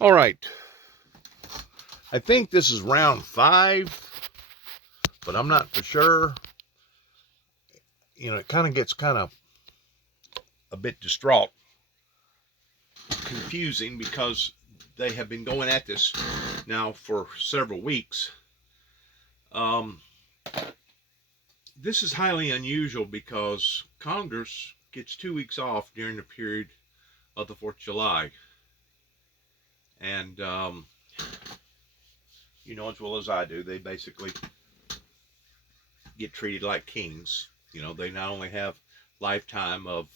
All right. I think this is round 5, but I'm not for sure. It kind of gets a bit distraught, confusing, because they have been going at this now for several weeks. This is highly unusual because Congress gets 2 weeks off during the period of the 4th of July. And, as well as I do, they basically get treated like kings. They not only have lifetime of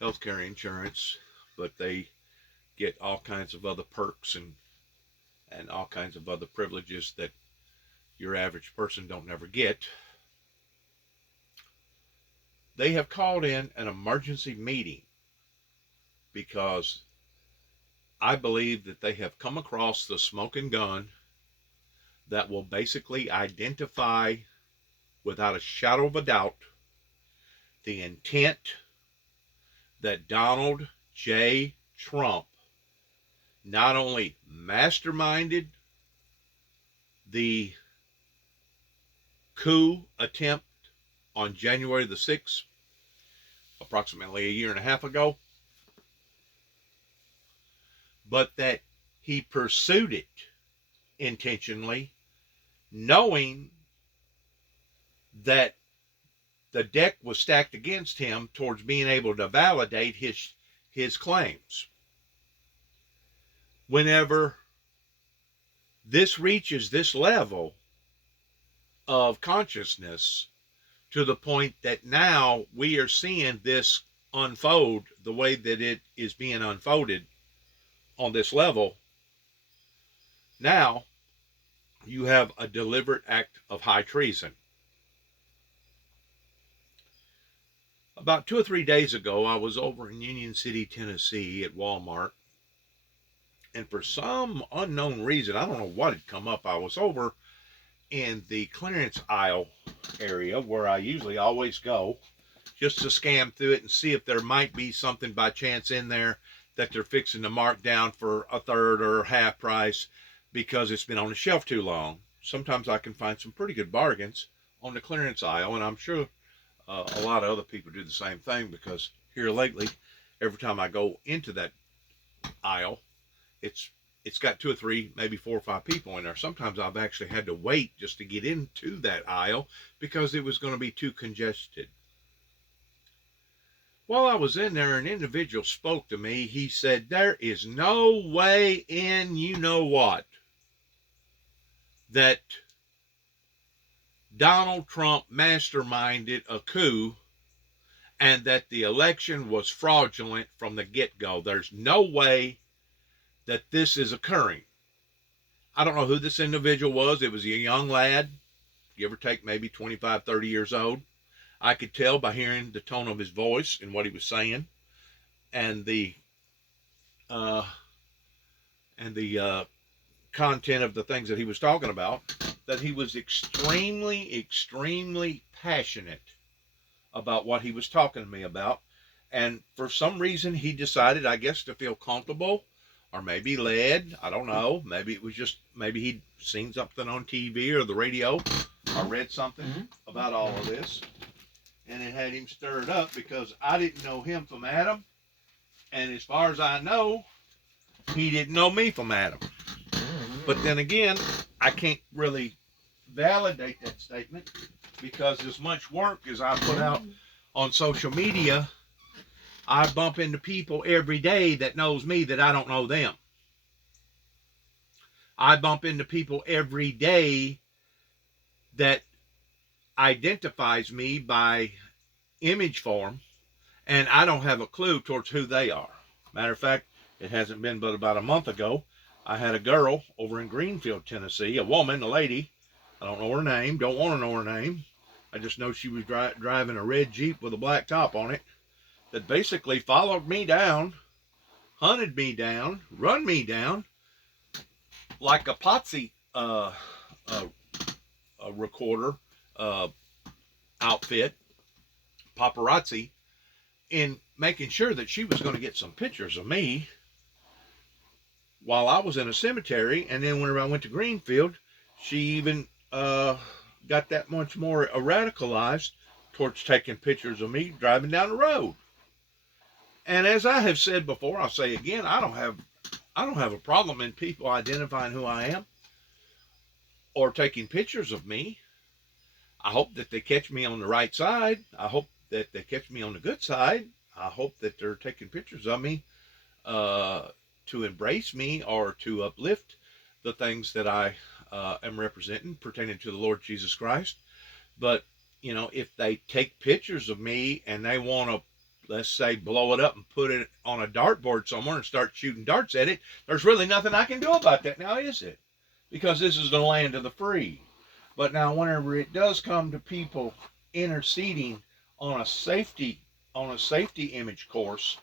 health care insurance, but they get all kinds of other perks and all kinds of other privileges that your average person don't never get. They have called in an emergency meeting because I believe that they have come across the smoking gun that will basically identify, without a shadow of a doubt, the intent that Donald J. Trump not only masterminded the coup attempt on January the 6th, approximately a year and a half ago, but that he pursued it intentionally, knowing that the deck was stacked against him towards being able to validate his claims. Whenever this reaches this level of consciousness, to the point that now we are seeing this unfold the way that it is being unfolded on this level, now you have a deliberate act of high treason. About 2 or 3 days ago, I was over in Union City, Tennessee at Walmart, and for some unknown reason, I don't know what had come up, I was over in the clearance aisle area where I usually always go, just to scan through it and see if there might be something by chance in there that they're fixing to mark down for a third or half price because it's been on the shelf too long. Sometimes I can find some pretty good bargains on the clearance aisle, and I'm sure a lot of other people do the same thing, because here lately, every time I go into that aisle, it's got 2 or 3, maybe 4 or 5 people in there. Sometimes I've actually had to wait just to get into that aisle because it was going to be too congested. While I was in there, an individual spoke to me. He said, "There is no way in you know what that Donald Trump masterminded a coup and that the election was fraudulent from the get-go. There's no way that this is occurring." I don't know who this individual was. It was a young lad, give or take maybe 25, 30 years old. I could tell by hearing the tone of his voice and what he was saying, and the content of the things that he was talking about, that he was extremely, extremely passionate about what he was talking to me about. And for some reason, he decided, I guess, to feel comfortable, or maybe led, I don't know. Maybe it was just, maybe he'd seen something on TV or the radio, or read something about all of this, and it had him stirred up, because I didn't know him from Adam, and as far as I know, he didn't know me from Adam. But then again, I can't really validate that statement, because as much work as I put out on social media, I bump into people every day that knows me that I don't know them. I bump into people every day that identifies me by image form, and I don't have a clue towards who they are. Matter of fact, it hasn't been but about a month ago, I had a girl over in Greenfield, Tennessee, a woman, a lady. I don't know her name, don't want to know her name. I just know she was driving a red Jeep with a black top on it, that basically followed me down, hunted me down, run me down like a potsy a recorder outfit, paparazzi, in making sure that she was going to get some pictures of me while I was in a cemetery. And then whenever I went to Greenfield, she even got that much more radicalized towards taking pictures of me driving down the road. And as I have said before, I'll say again, I don't have a problem in people identifying who I am or taking pictures of me. I hope that they catch me on the right side. I hope that they catch me on the good side. I hope that they're taking pictures of me to embrace me or to uplift the things that I am representing pertaining to the Lord Jesus Christ. But, you know, if they take pictures of me and they want to, let's say, blow it up and put it on a dartboard somewhere and start shooting darts at it, there's really nothing I can do about that now, is it? Because this is the land of the free. But now whenever it does come to people interceding on a safety image course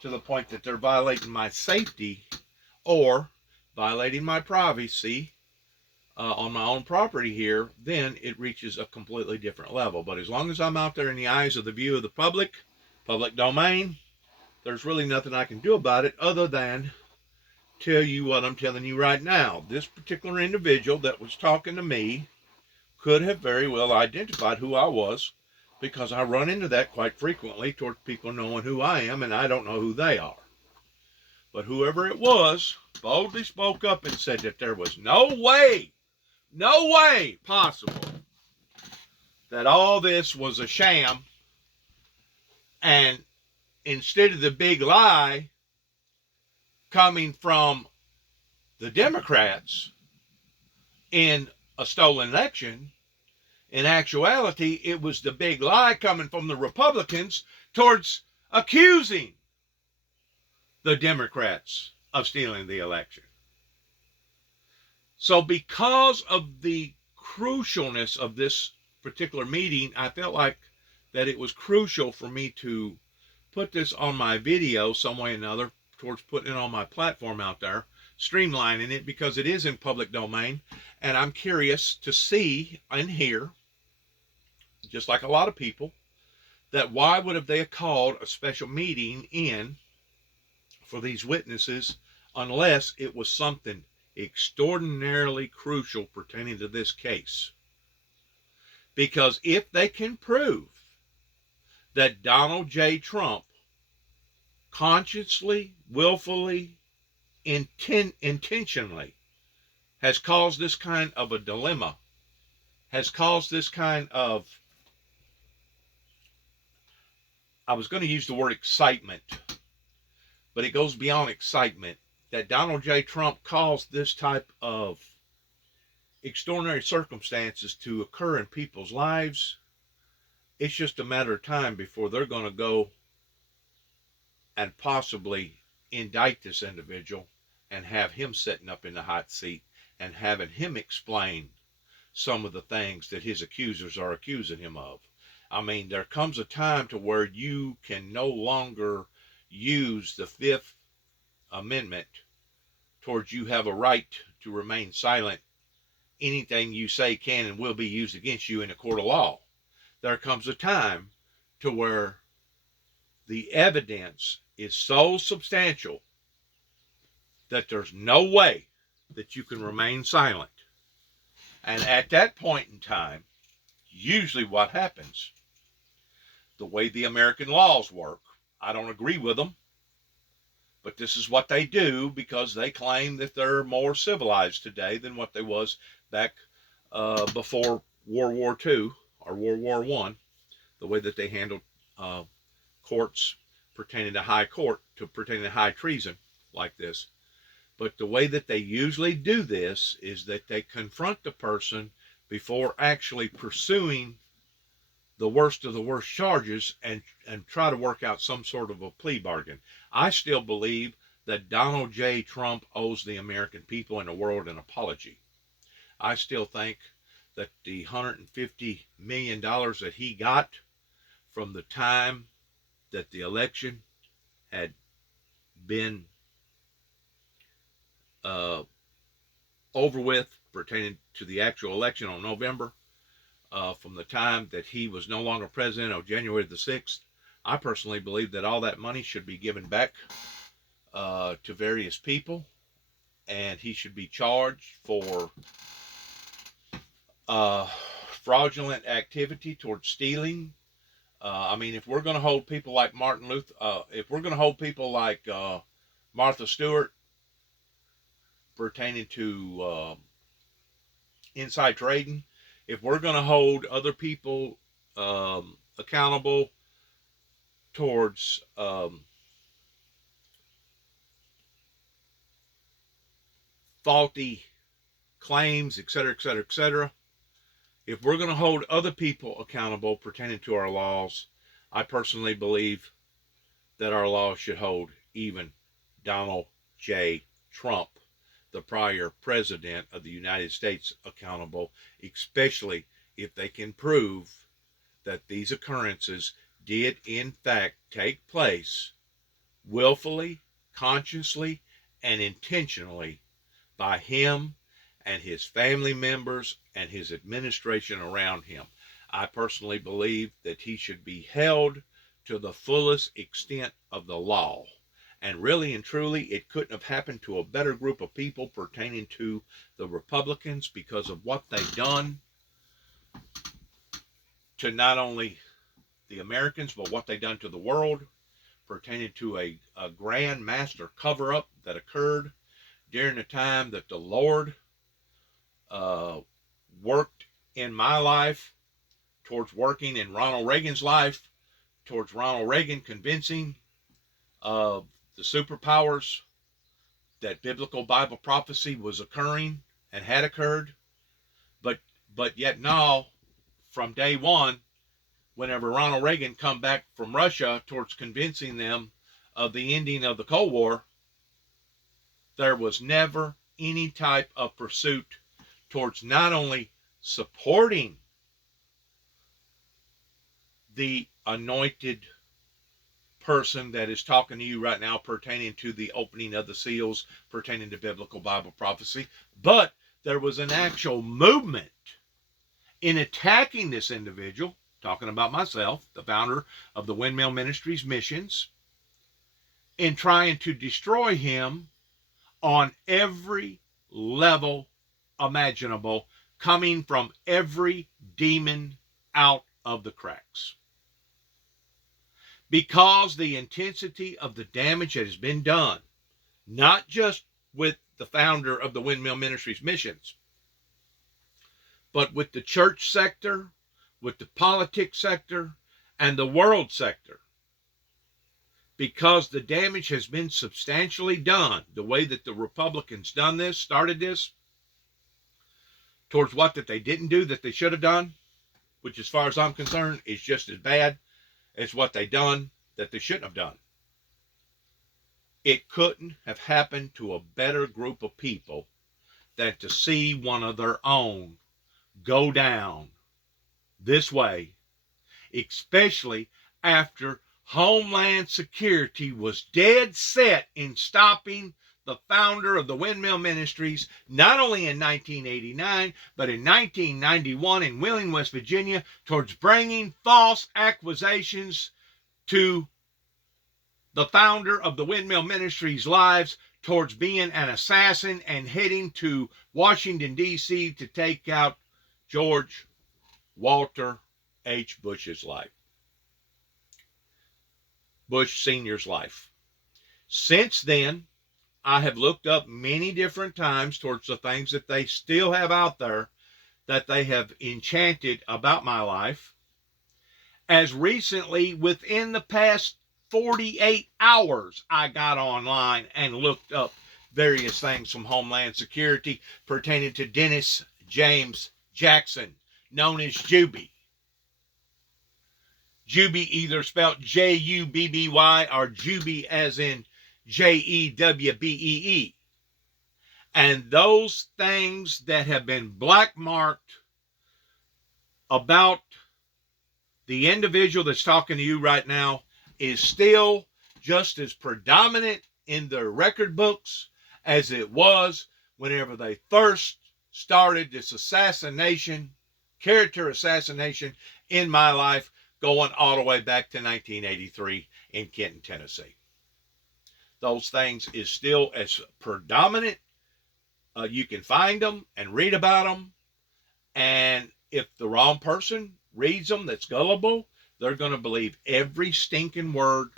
to the point that they're violating my safety or violating my privacy on my own property here, then it reaches a completely different level. But as long as I'm out there in the eyes of the view of the public domain, there's really nothing I can do about it other than tell you what I'm telling you right now. This particular individual that was talking to me could have very well identified who I was, because I run into that quite frequently toward people knowing who I am and I don't know who they are. But whoever it was boldly spoke up and said that there was no way possible that all this was a sham, and instead of the big lie coming from the Democrats in a stolen election, in actuality, it was the big lie coming from the Republicans towards accusing the Democrats of stealing the election. So because of the crucialness of this particular meeting, I felt like that it was crucial for me to put this on my video some way or another towards putting it on my platform out there, streamlining it, because it is in public domain, and I'm curious to see and hear, just like a lot of people, that why would have they called a special meeting in for these witnesses unless it was something extraordinarily crucial pertaining to this case. Because if they can prove that Donald J. Trump consciously, willfully, intentionally has caused this kind of a dilemma, has caused this kind of, I was going to use the word excitement, but it goes beyond excitement, that Donald J. Trump caused this type of extraordinary circumstances to occur in people's lives, it's just a matter of time before they're going to go and possibly indict this individual and have him sitting up in the hot seat and having him explain some of the things that his accusers are accusing him of. I mean, there comes a time to where you can no longer use the Fifth Amendment towards you have a right to remain silent. Anything you say can and will be used against you in a court of law. There comes a time to where the evidence is so substantial that there's no way that you can remain silent. And at that point in time, usually what happens, the way the American laws work, I don't agree with them, but this is what they do because they claim that they're more civilized today than what they was back before World War II or World War I, the way that they handled courts pertaining to high court, pertaining to high treason like this. But the way that they usually do this is that they confront the person before actually pursuing the worst of the worst charges and try to work out some sort of a plea bargain. I still believe that Donald J. Trump owes the American people and the world an apology. I still think that the $150 million that he got from the time that the election had been over with, pertaining to the actual election on November, from the time that he was no longer president on January the 6th, I personally believe that all that money should be given back to various people and he should be charged for fraudulent activity towards stealing. I mean, if we're going to hold people like Martin Luther, if we're going to hold people like Martha Stewart pertaining to inside trading, if we're going to hold other people accountable towards faulty claims, etc., etc., etc., if we're going to hold other people accountable pertaining to our laws, I personally believe that our laws should hold even Donald J. Trump, the prior president of the United States, accountable, especially if they can prove that these occurrences did in fact take place willfully, consciously, and intentionally by him and his family members and his administration around him. I personally believe that he should be held to the fullest extent of the law. And really and truly, it couldn't have happened to a better group of people pertaining to the Republicans because of what they've done to not only the Americans, but what they've done to the world pertaining to a grand master cover-up that occurred during the time that the Lord worked in my life, towards working in Ronald Reagan's life, towards Ronald Reagan convincing the superpowers that biblical Bible prophecy was occurring and had occurred. But yet now, from day one, whenever Ronald Reagan come back from Russia towards convincing them of the ending of the Cold War, there was never any type of pursuit towards not only supporting the anointed person that is talking to you right now pertaining to the opening of the seals pertaining to biblical Bible prophecy, but there was an actual movement in attacking this individual, talking about myself, the founder of the Windmill Ministries Missions, in trying to destroy him on every level imaginable, coming from every demon out of the cracks. Because the intensity of the damage that has been done, not just with the founder of the Windmill Ministries Missions, but with the church sector, with the politics sector, and the world sector. Because the damage has been substantially done, the way that the Republicans started this, towards what that they didn't do that they should have done, which as far as I'm concerned is just as bad as what they done that they shouldn't have done. It couldn't have happened to a better group of people than to see one of their own go down this way, especially after Homeland Security was dead set in stopping the founder of the Windmill Ministries, not only in 1989, but in 1991 in Wheeling, West Virginia, towards bringing false accusations to the founder of the Windmill Ministries' lives, towards being an assassin and heading to Washington, D.C. to take out George Walter H. Bush's life. Bush Sr.'s life. Since then, I have looked up many different times towards the things that they still have out there that they have enchanted about my life. As recently, within the past 48 hours, I got online and looked up various things from Homeland Security pertaining to Dennis James Jackson, known as Juby. Juby either spelled J-U-B-B-Y or Juby as in J-E-W-B-E-E. And those things that have been black-marked about the individual that's talking to you right now is still just as predominant in their record books as it was whenever they first started this assassination, character assassination in my life, going all the way back to 1983 in Kenton, Tennessee. Those things is still as predominant You can find them and read about them. And if the wrong person reads them that's gullible, they're going to believe every stinking word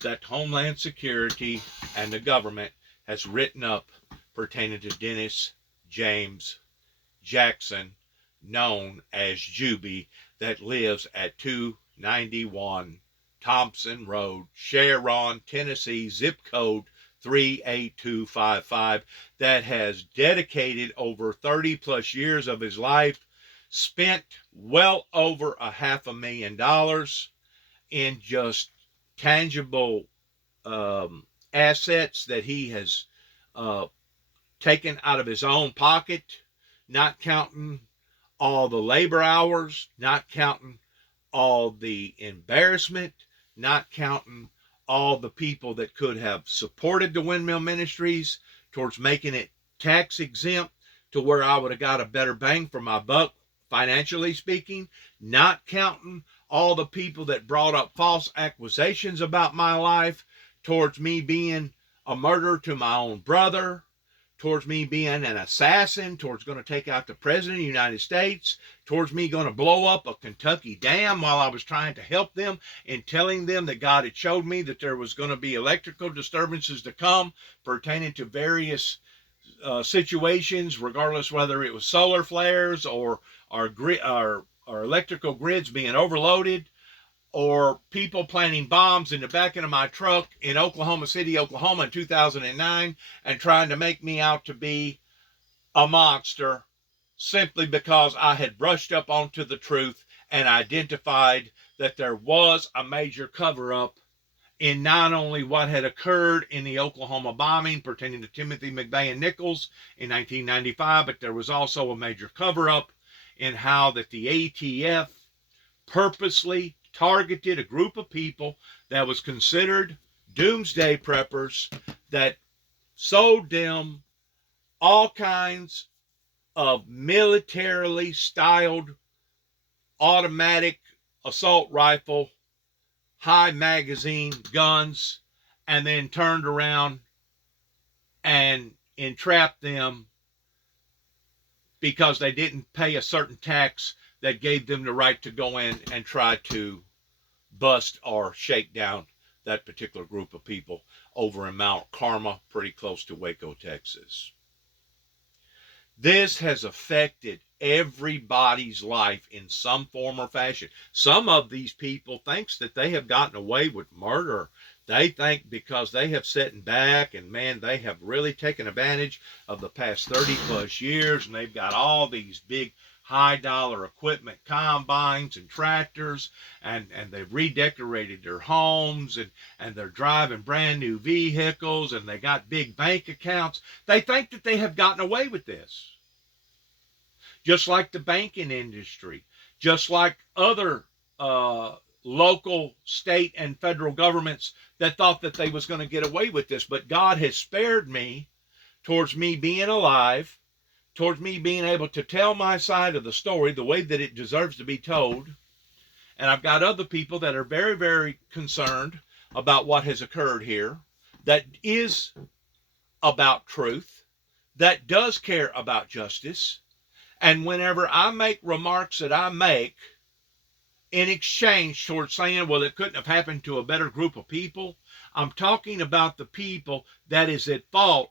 that Homeland Security and the government has written up pertaining to Dennis James Jackson, known as Juby, that lives at 291 Thompson Road, Sharon, Tennessee, zip code 38255, that has dedicated over 30 plus years of his life, spent well over $500,000 in just tangible assets that he has taken out of his own pocket, not counting all the labor hours, not counting all the embarrassment, not counting all the people that could have supported the windmill ministries towards making it tax exempt to where I would have got a better bang for my buck, financially speaking, not counting all the people that brought up false accusations about my life towards me being a murderer to my own brother, towards me being an assassin, towards going to take out the President of the United States, towards me going to blow up a Kentucky dam while I was trying to help them and telling them that God had showed me that there was going to be electrical disturbances to come pertaining to various situations, regardless whether it was solar flares or our electrical grids being overloaded, or people planting bombs in the back of my truck in Oklahoma City, Oklahoma in 2009 and trying to make me out to be a monster simply because I had brushed up onto the truth and identified that there was a major cover-up in not only what had occurred in the Oklahoma bombing pertaining to Timothy McVeigh and Nichols in 1995, but there was also a major cover-up in how that the ATF purposely targeted a group of people that was considered doomsday preppers, that sold them all kinds of militarily styled automatic assault rifle, high magazine guns, and then turned around and entrapped them because they didn't pay a certain tax that gave them the right to go in and try to bust or shake down that particular group of people over in Mount Carmel, pretty close to Waco, Texas. This has affected everybody's life in some form or fashion. Some of these people thinks that they have gotten away with murder. They think because they have sat back and, man, they have really taken advantage of the past 30 plus years, and they've got all these big high dollar equipment, combines and tractors, and they've redecorated their homes, and they're driving brand new vehicles, and they got big bank accounts. They think that they have gotten away with this. Just like the banking industry, just like other local, state, and federal governments that thought that they was going to get away with this. But God has spared me towards me being alive, towards me being able to tell my side of the story the way that it deserves to be told. And I've got other people that are very, very concerned about what has occurred here, that is about truth, that does care about justice. And whenever I make remarks that I make in exchange towards saying, well, it couldn't have happened to a better group of people, I'm talking about the people that is at fault,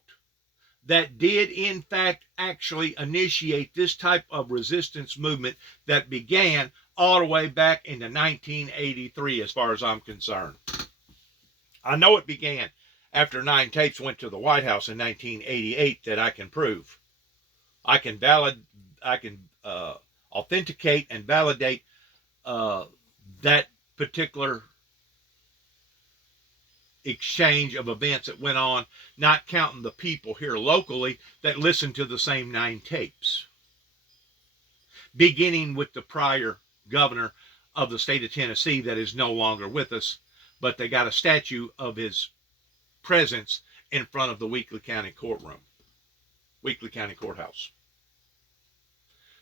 that did in fact actually initiate this type of resistance movement that began all the way back into 1983, as far as I'm concerned. I know it began after 9 tapes went to the White House in 1988 that I can prove. I can authenticate and validate that particular exchange of events that went on, not counting the people here locally that listened to the same 9 tapes. Beginning with the prior governor of the state of Tennessee that is no longer with us, but they got a statue of his presence in front of the Weakley County Courthouse.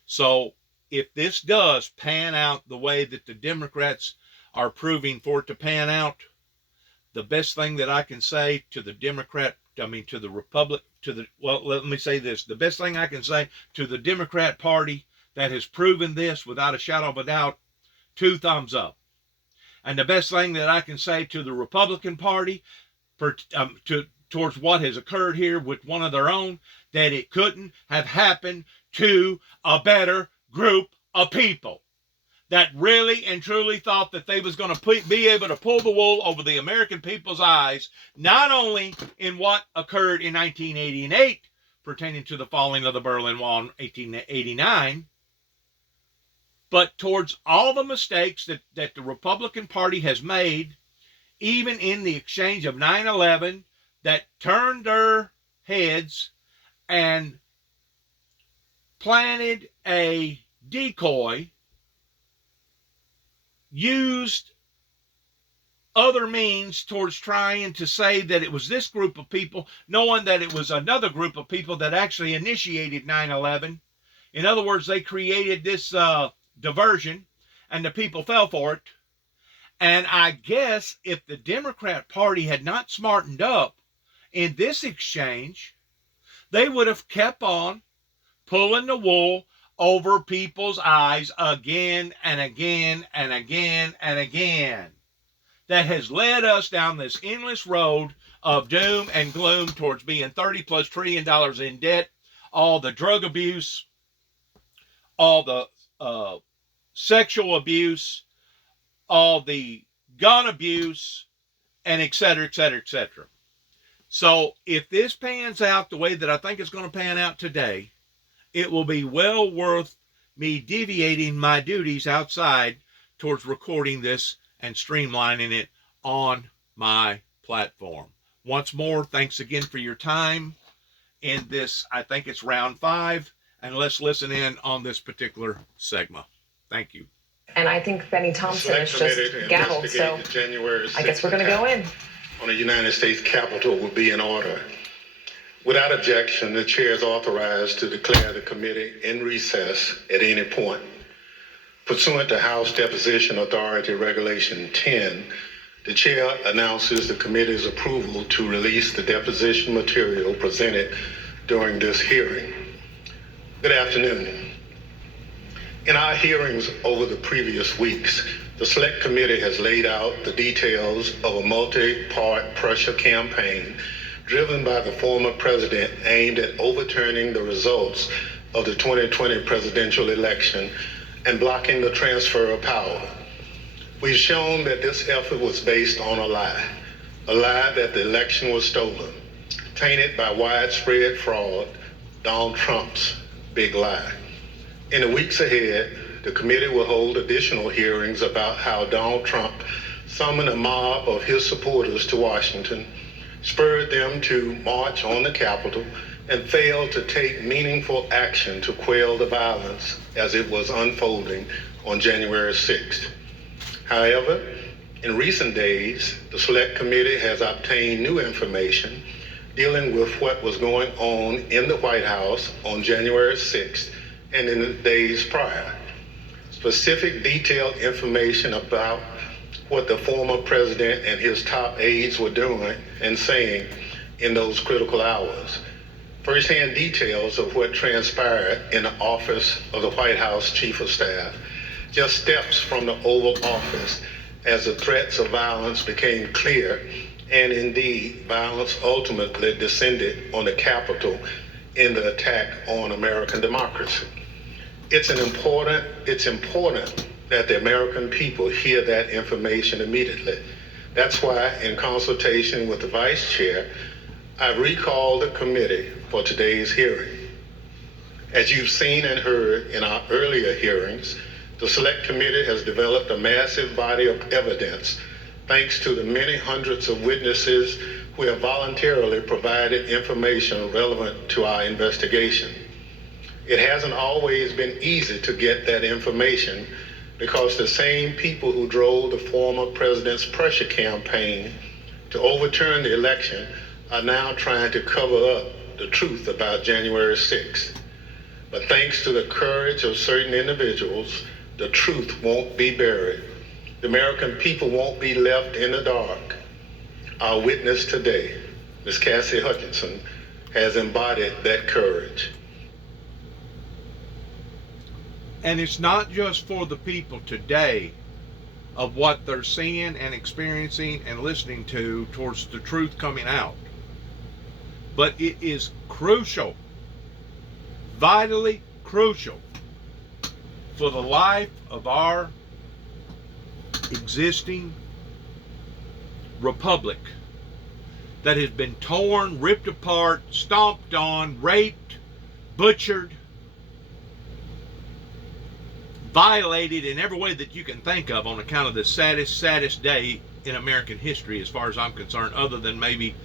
So if this does pan out the way that the Democrats are proving for it to pan out, the best thing that I can say to the Democrat to the Republic, well, let me say this. The best thing I can say to the Democrat Party that has proven this without a shadow of a doubt, 2 thumbs up. And the best thing that I can say to the Republican Party towards what has occurred here with one of their own, that it couldn't have happened to a better group of people that really and truly thought that they was going to be able to pull the wool over the American people's eyes, not only in what occurred in 1988 pertaining to the falling of the Berlin Wall in 1889, but towards all the mistakes that the Republican Party has made, even in the exchange of 9/11, that turned their heads and planted a decoy, used other means towards trying to say that it was this group of people, knowing that it was another group of people that actually initiated 9/11. In other words, they created this diversion, and the people fell for it. And I guess if the Democrat Party had not smartened up in this exchange, they would have kept on pulling the wool over people's eyes again and again and again and again. That has led us down this endless road of doom and gloom towards being $30+ trillion in debt, all the drug abuse, all the sexual abuse, all the gun abuse, and et cetera, et cetera, et cetera. So if this pans out the way that I think it's going to pan out today, it will be well worth me deviating my duties outside towards recording this and streamlining it on my platform. Once more, thanks again for your time in this, I think it's round 5, and let's listen in on this particular segment. Thank you. And I think Benny Thompson is just gavelled, so I guess we're going to go in. On the United States Capitol will be in order. Without objection, the chair is authorized to declare the committee in recess at any point. Pursuant to House Deposition Authority Regulation 10, the chair announces the committee's approval to release the deposition material presented during this hearing. Good afternoon. In our hearings over the previous weeks, the Select Committee has laid out the details of a multi-part pressure campaign driven by the former president aimed at overturning the results of the 2020 presidential election and blocking the transfer of power. We've shown that this effort was based on a lie that the election was stolen, tainted by widespread fraud, Donald Trump's big lie. In the weeks ahead, the committee will hold additional hearings about how Donald Trump summoned a mob of his supporters to Washington, spurred them to march on the Capitol, and failed to take meaningful action to quell the violence as it was unfolding on January 6th. However, in recent days, the Select Committee has obtained new information dealing with what was going on in the White House on January 6th and in the days prior. Specific detailed information about what the former president and his top aides were doing and saying in those critical hours. First-hand details of what transpired in the office of the White House Chief of Staff, just steps from the Oval Office as the threats of violence became clear, and indeed, violence ultimately descended on the Capitol in the attack on American democracy. It's important that the American people hear that information immediately. That's why, in consultation with the Vice Chair, I recalled the committee for today's hearing. As you've seen and heard in our earlier hearings, the Select Committee has developed a massive body of evidence thanks to the many hundreds of witnesses who have voluntarily provided information relevant to our investigation. It hasn't always been easy to get that information because the same people who drove the former president's pressure campaign to overturn the election are now trying to cover up the truth about January 6th. But thanks to the courage of certain individuals, the truth won't be buried. The American people won't be left in the dark. Our witness today, Ms. Cassie Hutchinson, has embodied that courage. And it's not just for the people today of what they're seeing and experiencing and listening to towards the truth coming out, but it is crucial, vitally crucial, for the life of our existing republic that has been torn, ripped apart, stomped on, raped, butchered, violated in every way that you can think of on account of the saddest day in American history, as far as I'm concerned, other than maybe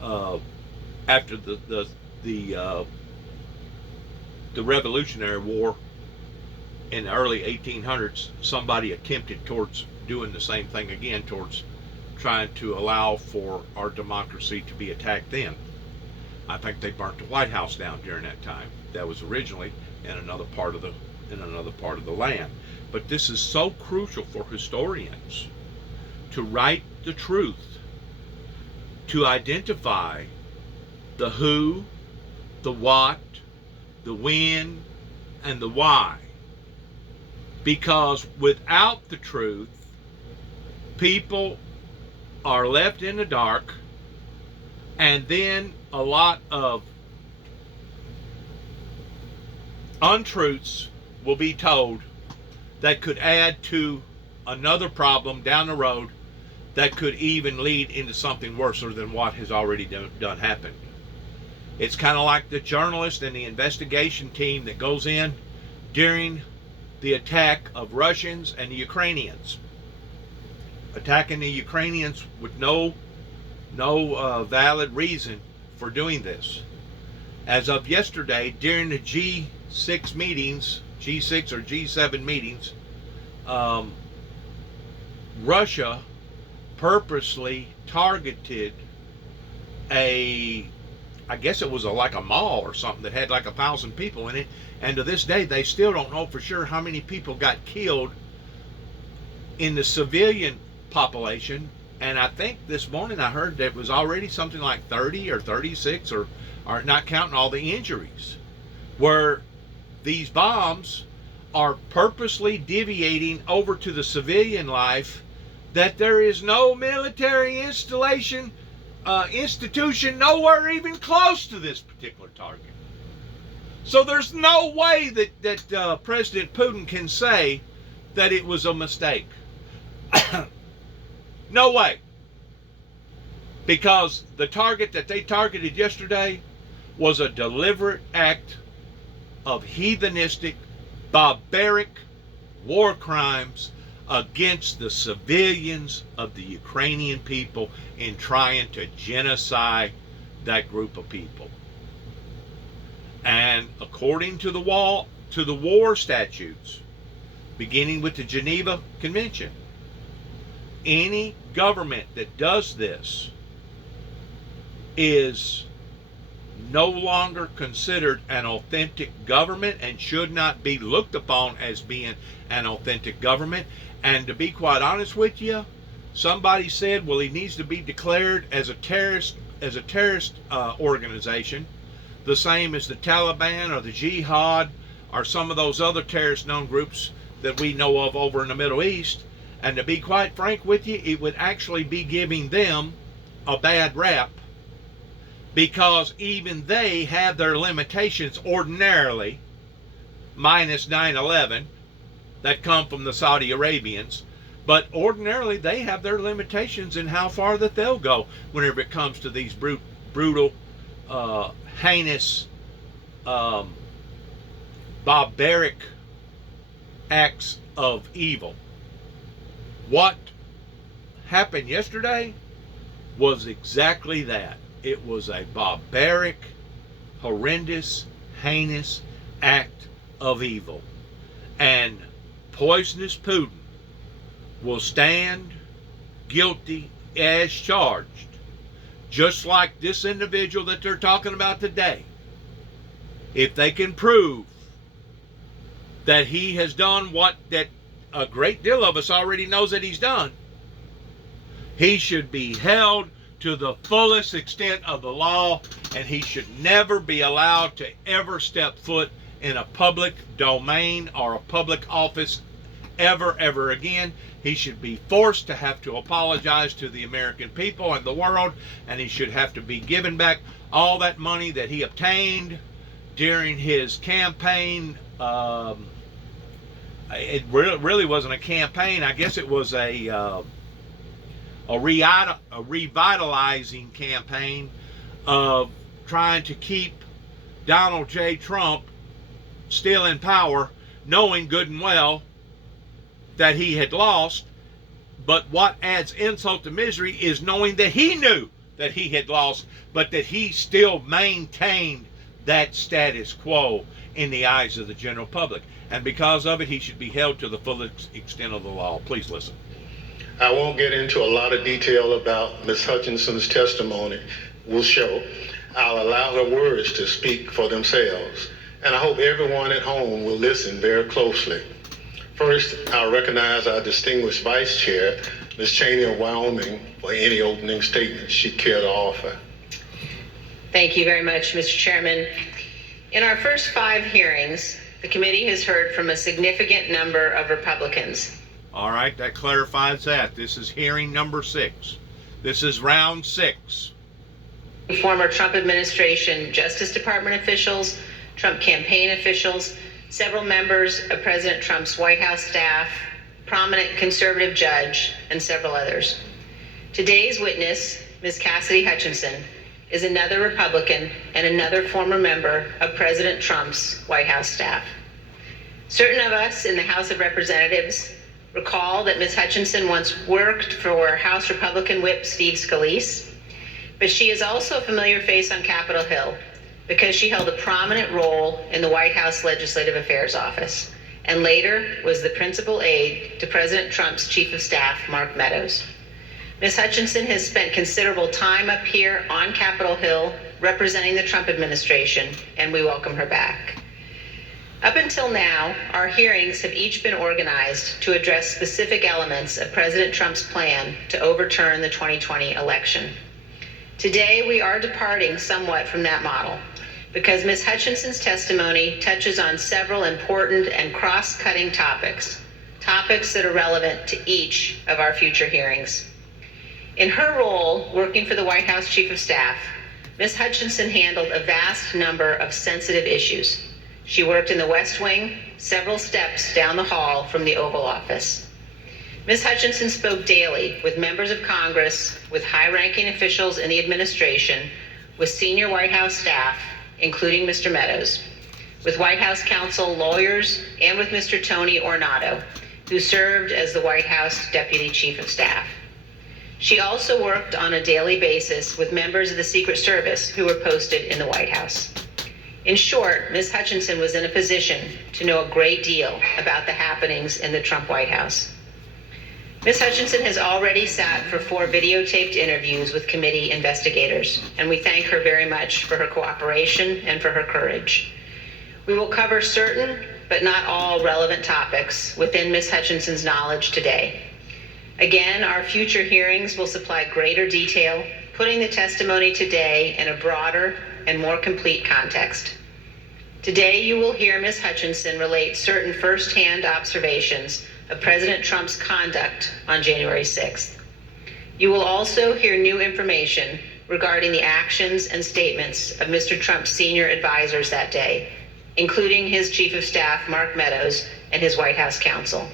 after the Revolutionary War in the early 1800s, somebody attempted towards doing the same thing again, towards trying to allow for our democracy to be attacked then. I think they burnt the White House down during that time. That was originally in another part of the land. But this is so crucial for historians to write the truth, to identify the who, the what, the when, and the why. Because without the truth, people are left in the dark, and then a lot of untruths will be told that could add to another problem down the road that could even lead into something worse than what has already done happened. It's kind of like the journalist and the investigation team that goes in during the attack of Russians and the Ukrainians, attacking the Ukrainians with no valid reason for doing this. As of yesterday, during the G6 meetings, G6 or G7 meetings, Russia purposely targeted I guess it was like a mall or something that had like 1,000 people in it, and to this day they still don't know for sure how many people got killed in the civilian population. And I think this morning I heard that it was already something like 30 or 36, or not counting all the injuries, where these bombs are purposely deviating over to the civilian life, that there is no military institution nowhere even close to this particular target. So there's no way that President Putin can say that it was a mistake. No way. Because the target that they targeted yesterday was a deliberate act of heathenistic, barbaric war crimes against the civilians of the Ukrainian people in trying to genocide that group of people. And according to the war statutes, beginning with the Geneva Convention, any government that does this is no longer considered an authentic government and should not be looked upon as being an authentic government. And to be quite honest with you, somebody said, well, he needs to be declared as a terrorist organization, the same as the Taliban or the Jihad or some of those other terrorist known groups that we know of over in the Middle East. And to be quite frank with you, it would actually be giving them a bad rap, because even they have their limitations ordinarily, minus 9/11, that come from the Saudi Arabians. But ordinarily they have their limitations in how far that they'll go whenever it comes to these brutal, heinous, barbaric acts of evil. What happened yesterday was exactly that. It was a barbaric, horrendous, heinous act of evil. And poisonous Putin will stand guilty as charged, just like this individual that they're talking about today. If they can prove that he has done what that a great deal of us already knows that he's done, he should be held to the fullest extent of the law, and he should never be allowed to ever step foot in a public domain or a public office ever again. He should be forced to have to apologize to the American people and the world, and he should have to be given back all that money that he obtained during his campaign. It really wasn't a campaign. I guess it was a revitalizing campaign of trying to keep Donald J. Trump still in power, knowing good and well that he had lost. But what adds insult to misery is knowing that he knew that he had lost, but that he still maintained that status quo in the eyes of the general public. And because of it, he should be held to the full extent of the law. Please listen. I won't get into a lot of detail about Ms. Hutchinson's testimony will show. I'll allow her words to speak for themselves. And I hope everyone at home will listen very closely. First, I'll recognize our distinguished Vice Chair, Ms. Cheney of Wyoming, for any opening statements she'd care to offer. Thank you very much, Mr. Chairman. In our first 5 hearings, the committee has heard from a significant number of Republicans. All right, that clarifies that. This is hearing number 6. This is round 6. Former Trump administration Justice Department officials, Trump campaign officials, several members of President Trump's White House staff, prominent conservative judge, and several others. Today's witness, Ms. Cassidy Hutchinson, is another Republican and another former member of President Trump's White House staff. Certain of us in the House of Representatives recall that Ms. Hutchinson once worked for House Republican Whip Steve Scalise, but she is also a familiar face on Capitol Hill because she held a prominent role in the White House Legislative Affairs Office and later was the principal aide to President Trump's Chief of Staff, Mark Meadows. Ms. Hutchinson has spent considerable time up here on Capitol Hill representing the Trump administration, and we welcome her back. Up until now, our hearings have each been organized to address specific elements of President Trump's plan to overturn the 2020 election. Today, we are departing somewhat from that model because Ms. Hutchinson's testimony touches on several important and cross-cutting topics that are relevant to each of our future hearings. In her role working for the White House Chief of Staff, Ms. Hutchinson handled a vast number of sensitive issues. She worked in the West Wing, several steps down the hall from the Oval Office. Ms. Hutchinson spoke daily with members of Congress, with high-ranking officials in the administration, with senior White House staff, including Mr. Meadows, with White House counsel, lawyers, and with Mr. Tony Ornato, who served as the White House Deputy Chief of Staff. She also worked on a daily basis with members of the Secret Service who were posted in the White House. In short, Ms. Hutchinson was in a position to know a great deal about the happenings in the Trump White House. Ms. Hutchinson has already sat for 4 videotaped interviews with committee investigators, and we thank her very much for her cooperation and for her courage. We will cover certain, but not all relevant topics within Ms. Hutchinson's knowledge today. Again, our future hearings will supply greater detail, putting the testimony today in a broader and more complete context. Today, you will hear Ms. Hutchinson relate certain firsthand observations of President Trump's conduct on January 6th. You will also hear new information regarding the actions and statements of Mr. Trump's senior advisors that day, including his Chief of Staff, Mark Meadows, and his White House counsel.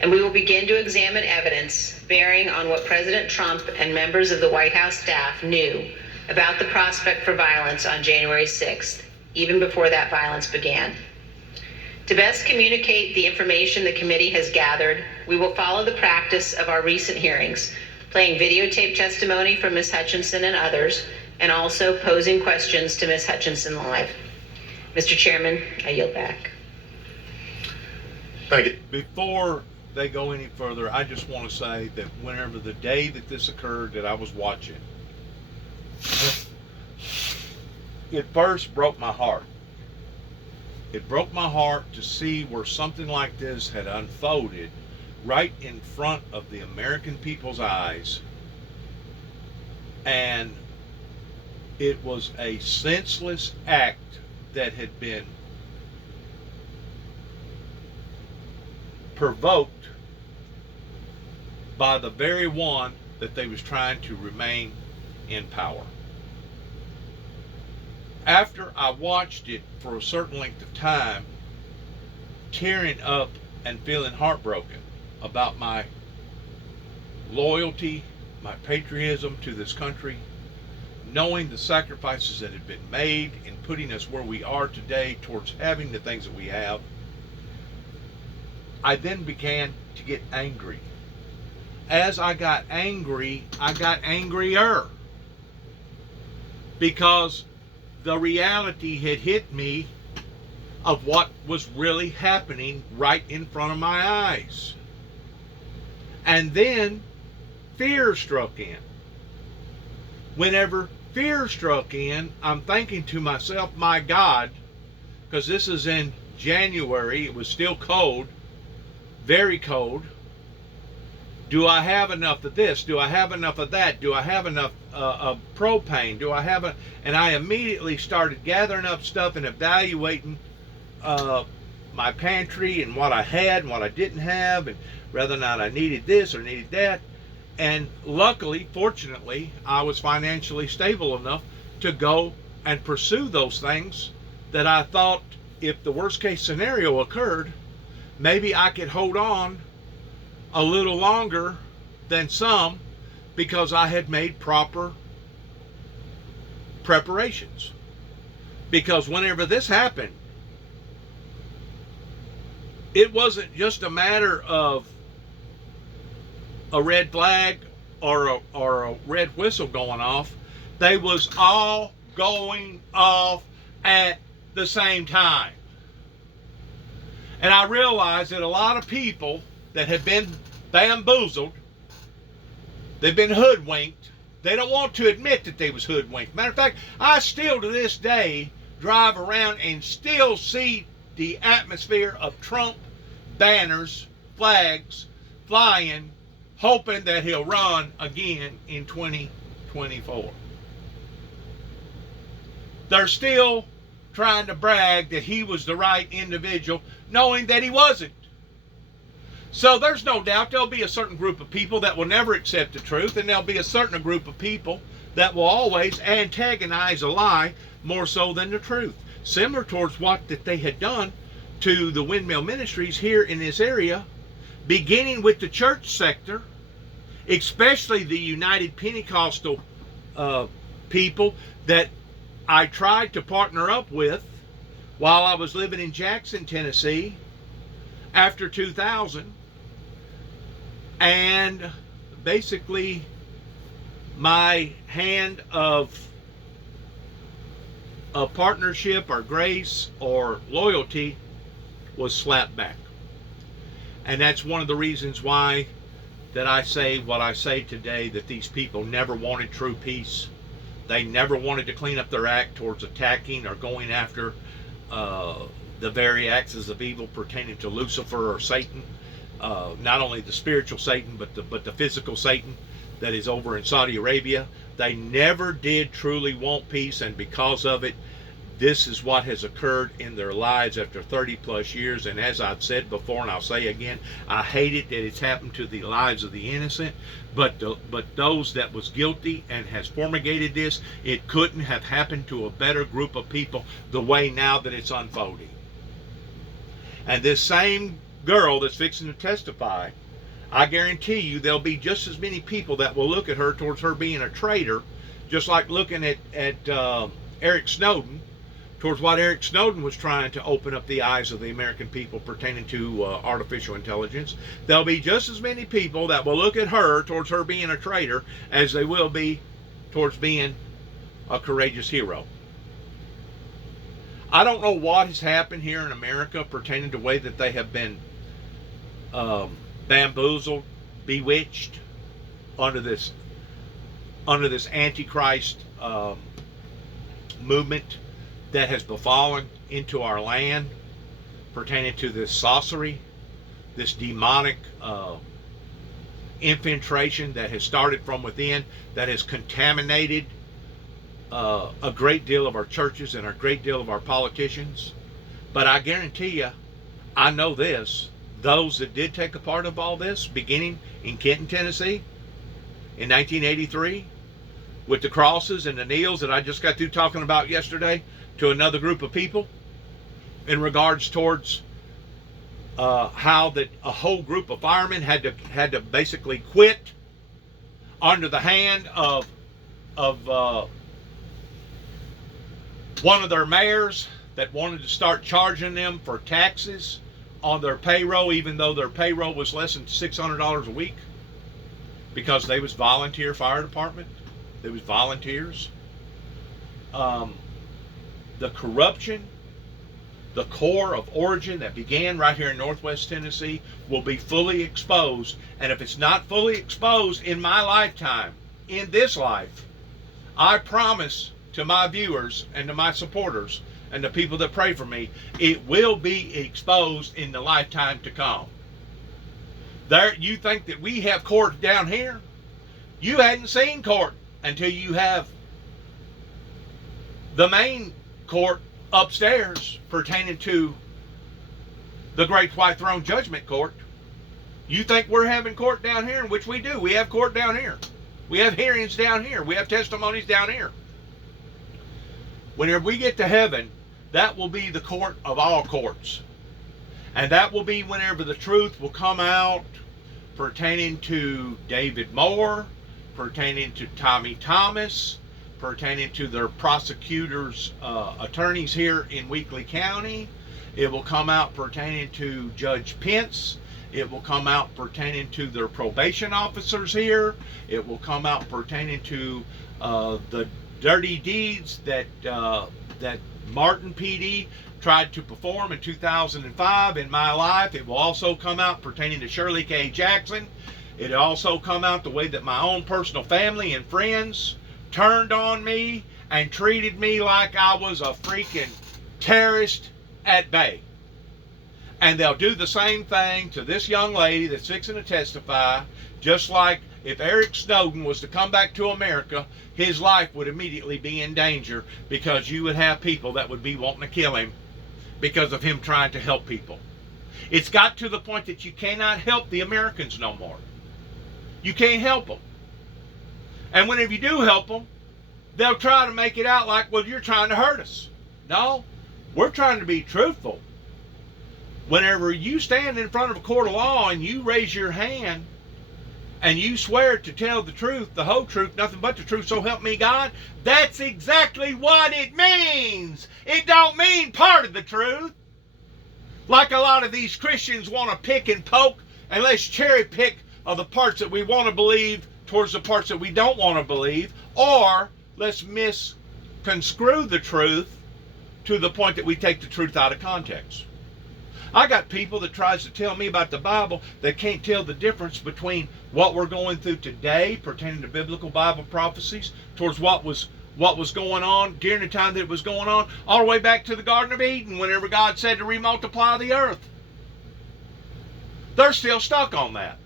And we will begin to examine evidence bearing on what President Trump and members of the White House staff knew about the prospect for violence on January 6th, even before that violence began. To best communicate the information the committee has gathered, we will follow the practice of our recent hearings, playing videotape testimony from Ms. Hutchinson and others, and also posing questions to Ms. Hutchinson live. Mr. Chairman, I yield back. Thank you. Before they go any further, I just want to say that whenever the day that this occurred that I was watching, it first broke my heart. It broke my heart to see where something like this had unfolded right in front of the American people's eyes, And it was a senseless act that had been provoked by the very one that they was trying to remain in power. After I watched it for a certain length of time, tearing up and feeling heartbroken about my loyalty, my patriotism to this country, knowing the sacrifices that had been made in putting us where we are today towards having the things that we have, I then began to get angry. As I got angry, I got angrier, because the reality had hit me of what was really happening right in front of my eyes. And then fear struck in. Whenever fear struck in, I'm thinking to myself, my God, because this is in January, it was still cold, very cold. Do I have enough of this? Do I have enough of that? Do I have enough of propane? Do I have a... And I immediately started gathering up stuff and evaluating my pantry and what I had and what I didn't have, and whether or not I needed this or needed that. And luckily, fortunately, I was financially stable enough to go and pursue those things that I thought, if the worst case scenario occurred, maybe I could hold on a little longer than some, because I had made proper preparations. Because whenever this happened, it wasn't just a matter of a red flag or a red whistle going off. They was all going off at the same time. And I realized that a lot of people that have been bamboozled, they've been hoodwinked, they don't want to admit that they was hoodwinked. Matter of fact, I still to this day drive around and still see the atmosphere of Trump banners, flags flying, hoping that he'll run again in 2024. They're still trying to brag that he was the right individual, knowing that he wasn't. So there's no doubt there'll be a certain group of people that will never accept the truth, and there'll be a certain group of people that will always antagonize a lie more so than the truth. Similar towards what that they had done to the windmill ministries here in this area, beginning with the church sector, especially the United Pentecostal people that I tried to partner up with while I was living in Jackson, Tennessee, after 2000. And basically my hand of a partnership or grace or loyalty was slapped back. And that's one of the reasons why that I say what I say today, that these people never wanted true peace. They never wanted to clean up their act towards attacking or going after the very axes of evil pertaining to Lucifer or Satan. Not only the spiritual Satan, but the physical Satan that is over in Saudi Arabia. They never did truly want peace, and because of it, this is what has occurred in their lives after 30 plus years. And as I've said before, and I'll say again, I hate it that it's happened to the lives of the innocent, but those that was guilty and has fumigated this, it couldn't have happened to a better group of people the way now that it's unfolding. And this same girl that's fixing to testify, I guarantee you there'll be just as many people that will look at her towards her being a traitor, just like looking at Eric Snowden, towards what Eric Snowden was trying to open up the eyes of the American people pertaining to artificial intelligence. There'll be just as many people that will look at her towards her being a traitor as they will be towards being a courageous hero. I don't know what has happened here in America pertaining to the way that they have been bamboozled, bewitched under this Antichrist movement that has befallen into our land pertaining to this sorcery, this demonic infiltration that has started from within, that has contaminated a great deal of our churches and a great deal of our politicians. But I guarantee you, I know this, those that did take a part of all this, beginning in Kenton, Tennessee, in 1983, with the crosses and the kneels that I just got through talking about yesterday to another group of people, in regards towards how that a whole group of firemen had to basically quit under the hand of one of their mayors that wanted to start charging them for taxes on their payroll, even though their payroll was less than $600 a week, because they was volunteer fire department. They was volunteers. The corruption, the core of origin that began right here in Northwest Tennessee will be fully exposed. And if it's not fully exposed in my lifetime, in this life, I promise to my viewers and to my supporters and the people that pray for me, it will be exposed in the lifetime to come. There, you think that we have court down here? You hadn't seen court until you have the main court upstairs pertaining to the Great White Throne Judgment Court. You think we're having court down here, which we do. We have court down here. We have hearings down here. We have testimonies down here. Whenever we get to heaven, that will be the court of all courts. And that will be whenever the truth will come out pertaining to David Moore, pertaining to Tommy Thomas, pertaining to their prosecutors, attorneys here in Weakley County. It will come out pertaining to Judge Pence. It will come out pertaining to their probation officers here. It will come out pertaining to the dirty deeds that Martin PD tried to perform in 2005 in my life. It will also come out pertaining to Shirley K. Jackson. It will also come out the way that my own personal family and friends turned on me and treated me like I was a freaking terrorist at bay. And they'll do the same thing to this young lady that's fixing to testify, just like if Eric Snowden was to come back to America, his life would immediately be in danger, because you would have people that would be wanting to kill him because of him trying to help people. It's got to the point that you cannot help the Americans no more. You can't help them. And whenever you do help them, they'll try to make it out like, well, you're trying to hurt us. No, we're trying to be truthful. Whenever you stand in front of a court of law and you raise your hand and you swear to tell the truth, the whole truth, nothing but the truth, so help me God, that's exactly what it means. It don't mean part of the truth, like a lot of these Christians want to pick and poke, and let's cherry pick of the parts that we want to believe towards the parts that we don't want to believe, or let's misconstrue the truth to the point that we take the truth out of context. I got people that tries to tell me about the Bible that can't tell the difference between what we're going through today pertaining to biblical Bible prophecies towards what was going on during the time that it was going on, all the way back to the Garden of Eden whenever God said to remultiply the earth. They're still stuck on that.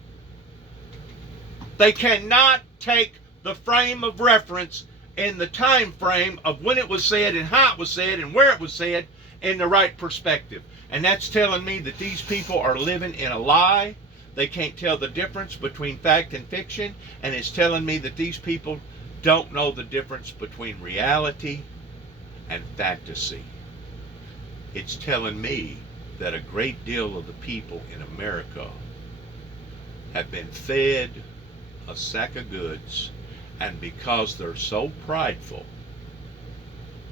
They cannot take the frame of reference and the time frame of when it was said and how it was said and where it was said in the right perspective. And that's telling me that these people are living in a lie. They can't tell the difference between fact and fiction. And it's telling me that these people don't know the difference between reality and fantasy. It's telling me that a great deal of the people in America have been fed a sack of goods, and because they're so prideful,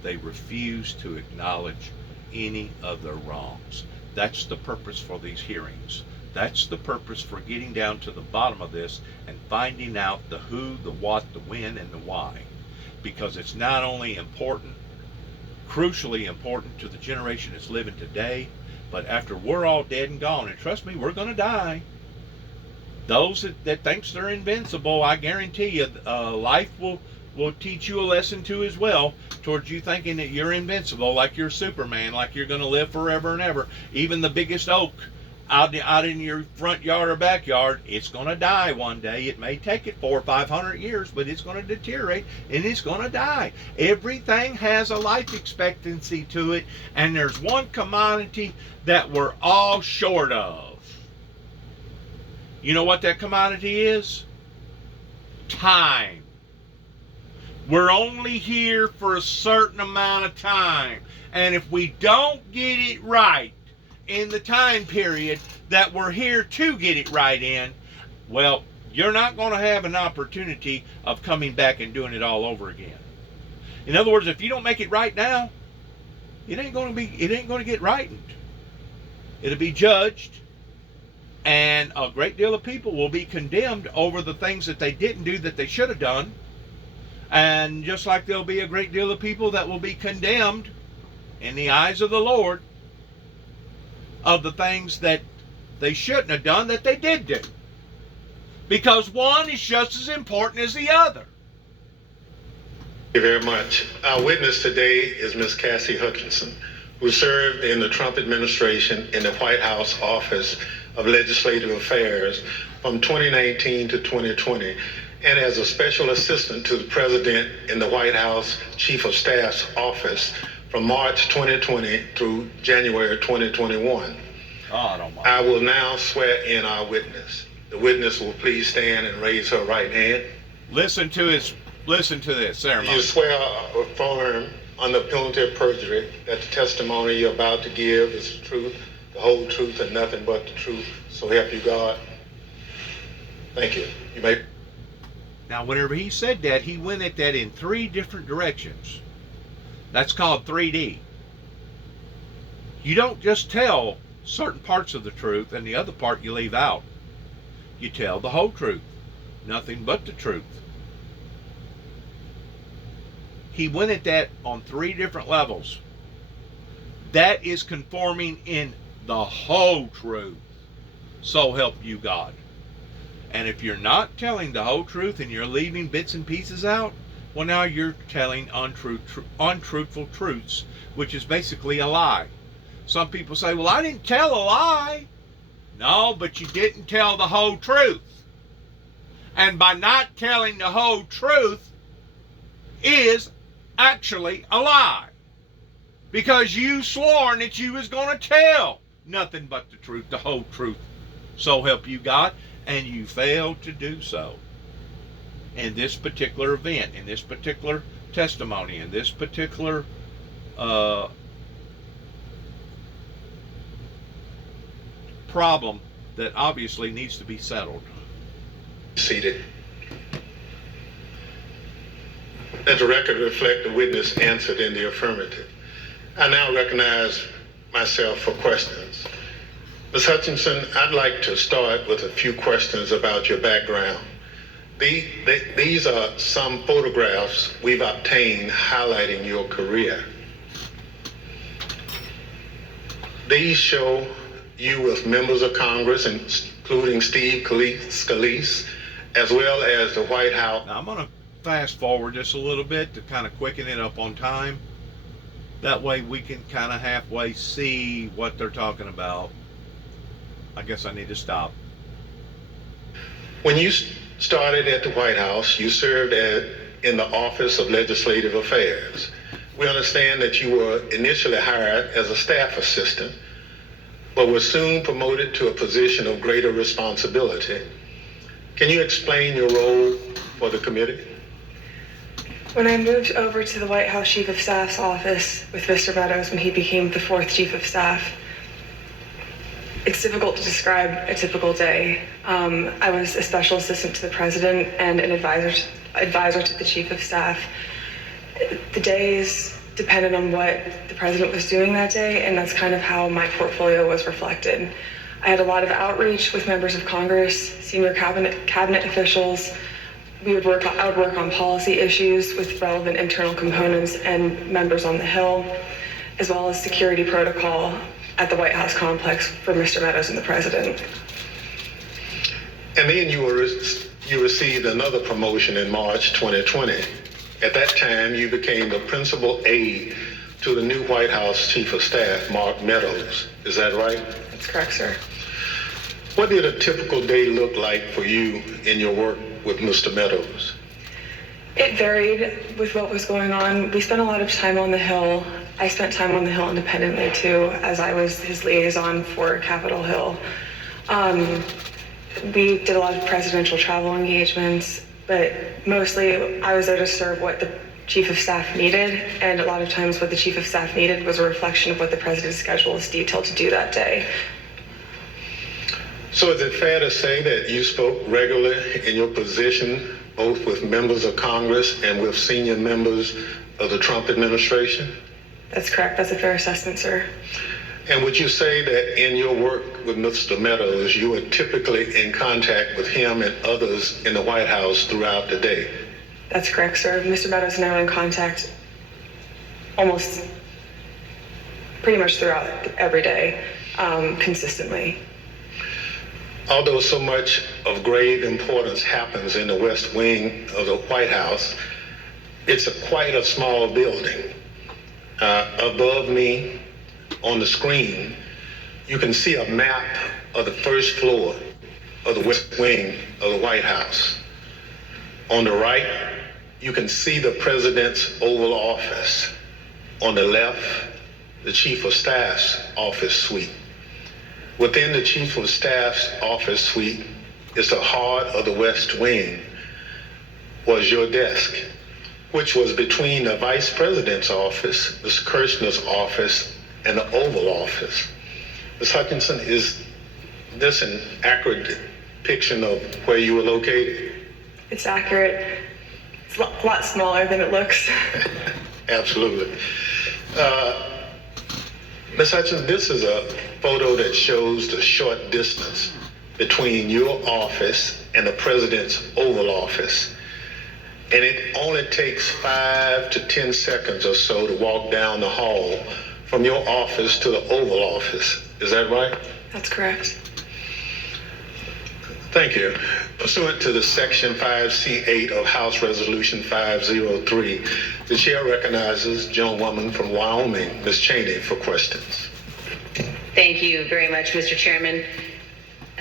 they refuse to acknowledge any of their wrongs. That's the purpose for these hearings. That's the purpose for getting down to the bottom of this and finding out the who, the what, the when, and the why. Because it's not only important, crucially important to the generation that's living today, but after we're all dead and gone, and trust me, we're going to die. Those that thinks they're invincible, I guarantee you, life will teach you a lesson too as well, towards you thinking that you're invincible, like you're Superman, like you're going to live forever and ever. Even the biggest oak out in your front yard or backyard, it's going to die one day. It may take it 400 or 500 years, but it's going to deteriorate and it's going to die. Everything has a life expectancy to it, and there's one commodity that we're all short of. You know what that commodity is? Time. We're only here for a certain amount of time, and if we don't get it right in the time period that we're here to get it right in, well, you're not going to have an opportunity of coming back and doing it all over again. In other words, if you don't make it right now, it ain't going to get rightened. It'll be judged, and a great deal of people will be condemned over the things that they didn't do that they should have done. And just like there'll be a great deal of people that will be condemned in the eyes of the Lord of the things that they shouldn't have done that they did do. Because one is just as important as the other. Thank you very much. Our witness today is Ms. Cassie Hutchinson, who served in the Trump administration in the White House Office of Legislative Affairs from 2019 to 2020, and as a special assistant to the President in the White House Chief of Staff's office from March 2020 through January 2021. I will now swear in our witness. The witness will please stand and raise her right hand. Listen to this ceremony. You swear or affirm under penalty of perjury that the testimony you're about to give is the truth, the whole truth, and nothing but the truth. So help you God. Thank you. You may. Now, whenever he said that, he went at that in 3 different directions. That's called 3D. You don't just tell certain parts of the truth and the other part you leave out. You tell the whole truth, nothing but the truth. He went at that on 3 different levels. That is conforming in the whole truth. So help you God. And if you're not telling the whole truth and you're leaving bits and pieces out, well, now you're telling untruthful truths, which is basically a lie. Some people say, well, I didn't tell a lie. No, but you didn't tell the whole truth. And by not telling the whole truth is actually a lie. Because you sworn that you was going to tell nothing but the truth, the whole truth. So help you God. And you failed to do so. In this particular event, in this particular testimony, in this particular problem that obviously needs to be settled. Seated. Let the record reflect the witness answered in the affirmative. I now recognize myself for questions. Ms. Hutchinson, I'd like to start with a few questions about your background. These are some photographs we've obtained highlighting your career. These show you with members of Congress, including Steve Scalise, as well as the White House. Now I'm going to fast forward just a little bit to kind of quicken it up on time. That way we can kind of halfway see what they're talking about. I guess I need to stop. When you started at the White House, you served in the Office of Legislative Affairs. We understand that you were initially hired as a staff assistant, but were soon promoted to a position of greater responsibility. Can you explain your role for the committee? When I moved over to the White House Chief of Staff's office with Mr. Meadows when he became the 4th Chief of Staff, it's difficult to describe a typical day. I was a special assistant to the president and an advisor to the chief of staff. The days depended on what the president was doing that day, and that's kind of how my portfolio was reflected. I had a lot of outreach with members of Congress, senior cabinet officials. I would work on policy issues with relevant internal components and members on the Hill, as well as security protocol at the White House complex for Mr. Meadows and the president. And then you received another promotion in March 2020. At that time, you became the principal aide to the new White House Chief of Staff, Mark Meadows. Is that right? That's correct, sir. What did a typical day look like for you in your work with Mr. Meadows? It varied with what was going on. We spent a lot of time on the Hill. I spent time on the Hill independently too, as I was his liaison for Capitol Hill. We did a lot of presidential travel engagements, but mostly I was there to serve what the chief of staff needed, and a lot of times what the chief of staff needed was a reflection of what the president's schedule was detailed to do that day. So is it fair to say that you spoke regularly in your position, both with members of Congress and with senior members of the Trump administration? That's correct. That's a fair assessment, sir. And would you say that in your work with Mr. Meadows, you were typically in contact with him and others in the White House throughout the day? That's correct, sir. Mr. Meadows and I were in contact almost pretty much throughout every day, consistently. Although so much of grave importance happens in the West Wing of the White House, it's quite a small building. Above me on the screen, you can see a map of the first floor of the West Wing of the White House. On the right, you can see the President's Oval Office. On the left, the Chief of Staff's office suite. Within the Chief of Staff's office suite is the heart of the West Wing, was your desk, which was between the Vice President's office, Ms. Kirshner's office, and the Oval Office. Ms. Hutchinson, is this an accurate depiction of where you were located? It's accurate. It's a lot smaller than it looks. Absolutely. Ms. Hutchinson, this is a photo that shows the short distance between your office and the President's Oval Office. And it only takes 5 to 10 seconds or so to walk down the hall from your office to the Oval Office. Is that right? That's correct. Thank you. Pursuant to the Section 5C8 of House Resolution 503, the chair recognizes gentlewoman from Wyoming, Ms. Cheney, for questions. Thank you very much, Mr. Chairman.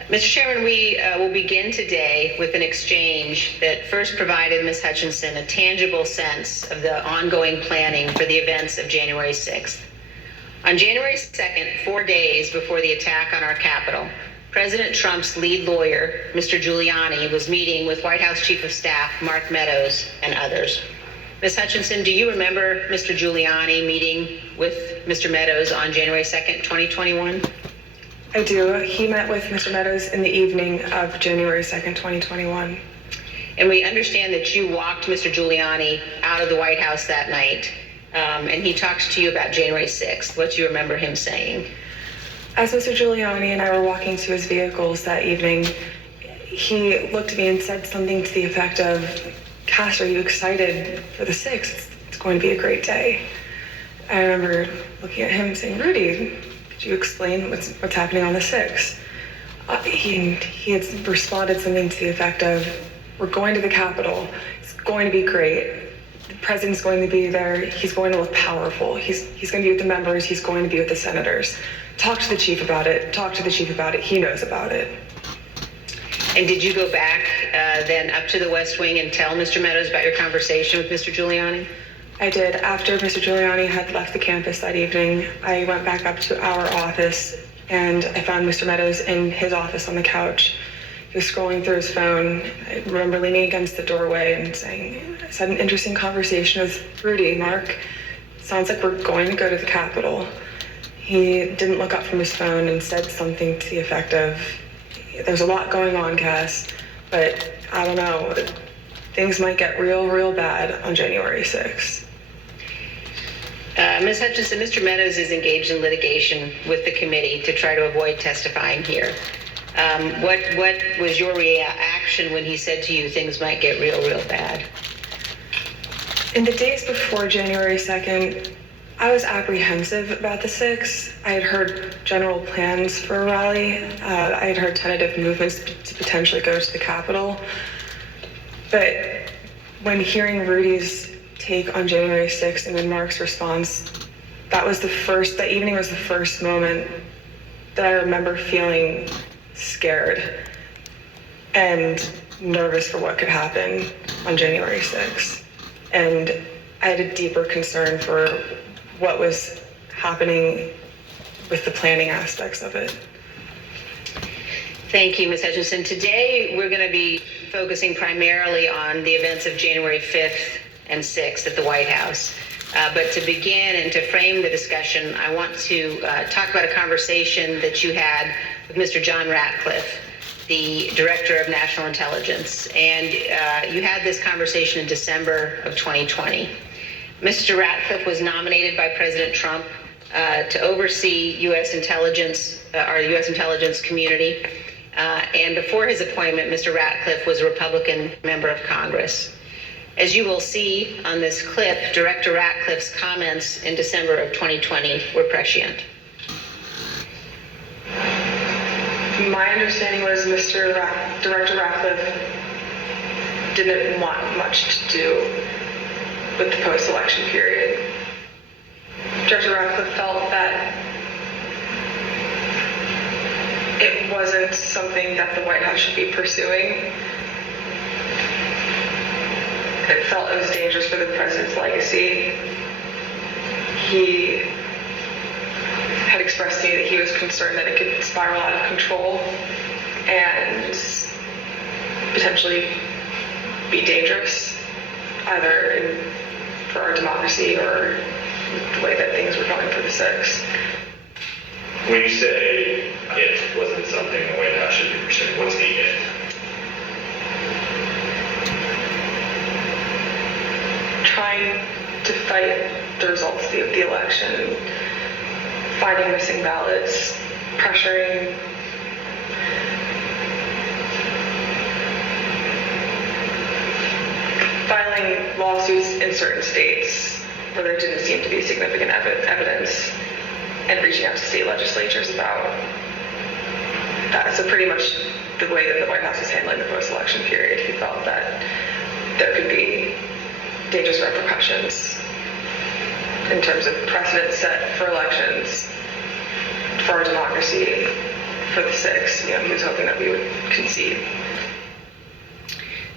Mr. Chairman, we will begin today with an exchange that first provided Ms. Hutchinson a tangible sense of the ongoing planning for the events of January 6th. On January 2nd, 4 days before the attack on our Capitol, President Trump's lead lawyer, Mr. Giuliani, was meeting with White House Chief of Staff Mark Meadows and others. Ms. Hutchinson, do you remember Mr. Giuliani meeting with Mr. Meadows on January 2nd, 2021? I do. He met with Mr. Meadows in the evening of January 2nd, 2021. And we understand that you walked Mr. Giuliani out of the White House that night, and he talked to you about January 6th. What do you remember him saying? As Mr. Giuliani and I were walking to his vehicles that evening, he looked at me and said something to the effect of, "Cass, are you excited for the 6th? It's going to be a great day." I remember looking at him and saying, "Rudy, could you explain what's happening on the 6th? He had responded something to the effect of, "We're going to the Capitol. It's going to be great. The president's going to be there. He's going to look powerful. He's going to be with the members. He's going to be with the senators. Talk to the chief about it. Talk to the chief about it. He knows about it." And did you go back then up to the West Wing and tell Mr. Meadows about your conversation with Mr. Giuliani? I did. After Mr. Giuliani had left the campus that evening, I went back up to our office and I found Mr. Meadows in his office on the couch. He was scrolling through his phone. I remember leaning against the doorway and saying, "I had an interesting conversation with Rudy, Mark. Sounds like we're going to go to the Capitol." He didn't look up from his phone and said something to the effect of, "There's a lot going on, Cass, but I don't know. Things might get real bad on January 6th. Ms. Hutchinson, Mr. Meadows is engaged in litigation with the committee to try to avoid testifying here. What was your reaction when he said to you things might get real bad? In the days before January 2nd, I was apprehensive about the 6th. I had heard general plans for a rally. I had heard tentative movements to potentially go to the Capitol. But when hearing Rudy's take on January 6th and then Mark's response, that evening was the first moment that I remember feeling scared and nervous for what could happen on January 6th. And I had a deeper concern for what was happening with the planning aspects of it. Thank you, Ms. Hutchinson. Today, we're going to be focusing primarily on the events of January 5th and 6th at the White House. But to begin and to frame the discussion, I want to talk about a conversation that you had with Mr. John Ratcliffe, the Director of National Intelligence. And you had this conversation in December of 2020. Mr. Ratcliffe was nominated by President Trump to oversee U.S. intelligence, our U.S. intelligence community. And before his appointment, Mr. Ratcliffe was a Republican member of Congress. As you will see on this clip, Director Ratcliffe's comments in December of 2020 were prescient. My understanding was Director Ratcliffe didn't want much to do with the post-election period. Director Ratcliffe felt that it wasn't something that the White House should be pursuing. It felt it was dangerous for the president's legacy. He had expressed to me that he was concerned that it could spiral out of control and potentially be dangerous, either for our democracy or the way that things were going for the 6th. When you say it wasn't something the White House should be pursuing, what's the it? Trying to fight the results of the election, finding missing ballots, pressuring filing lawsuits in certain states where there didn't seem to be significant evidence, and reaching out to state legislatures about that. So pretty much the way that the White House is handling the post-election period, he felt that there could be dangerous repercussions in terms of precedent set for elections, for our democracy, for the 6th. He was hoping that we would concede.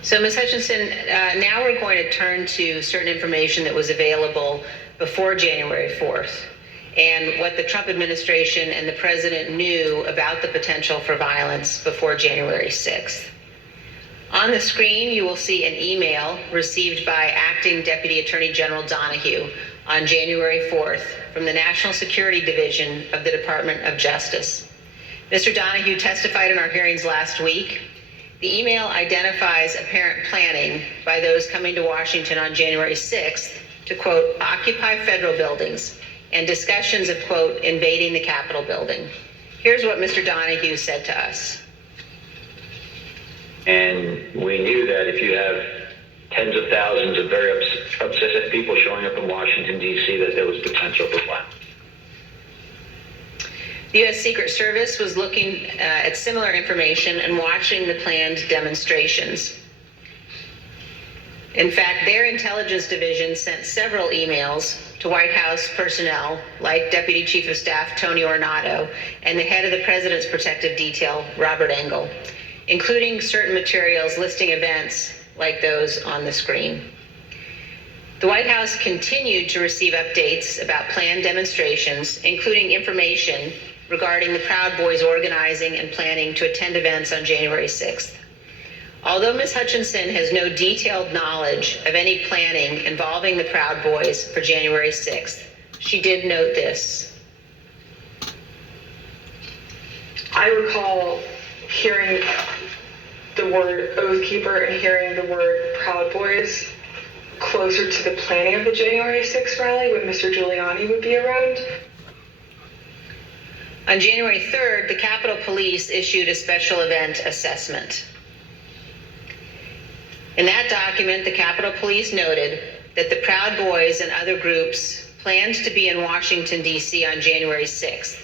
So, Ms. Hutchinson, now we're going to turn to certain information that was available before January 4th and what the Trump administration and the president knew about the potential for violence before January 6th. On the screen, you will see an email received by Acting Deputy Attorney General Donahue on January 4th from the National Security Division of the Department of Justice. Mr. Donahue testified in our hearings last week. The email identifies apparent planning by those coming to Washington on January 6th to, quote, occupy federal buildings, and discussions of, quote, invading the Capitol building. Here's what Mr. Donahue said to us. And we knew that if you have tens of thousands of very upset people showing up in Washington, D.C., that there was potential for violence. The U.S. Secret Service was looking at similar information and watching the planned demonstrations. In fact, their intelligence division sent several emails to White House personnel like Deputy Chief of Staff Tony Ornato and the head of the President's Protective Detail, Robert Engel, including certain materials listing events like those on the screen. The White House continued to receive updates about planned demonstrations, including information regarding the Proud Boys organizing and planning to attend events on January 6th. Although Ms. Hutchinson has no detailed knowledge of any planning involving the Proud Boys for January 6th, she did note this. I recall hearing the word Oath Keeper and hearing the word Proud Boys closer to the planning of the January 6th rally when Mr. Giuliani would be around. On January 3rd, the Capitol Police issued a special event assessment. In that document, the Capitol Police noted that the Proud Boys and other groups planned to be in Washington, D.C. on January 6th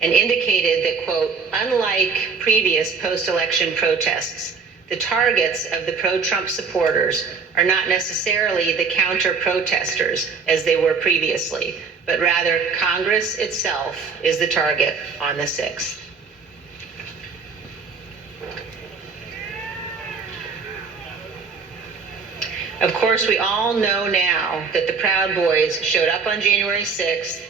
and indicated that, quote, unlike previous post-election protests, the targets of the pro-Trump supporters are not necessarily the counter-protesters as they were previously, but rather Congress itself is the target on the 6th. Of course, we all know now that the Proud Boys showed up on January 6th,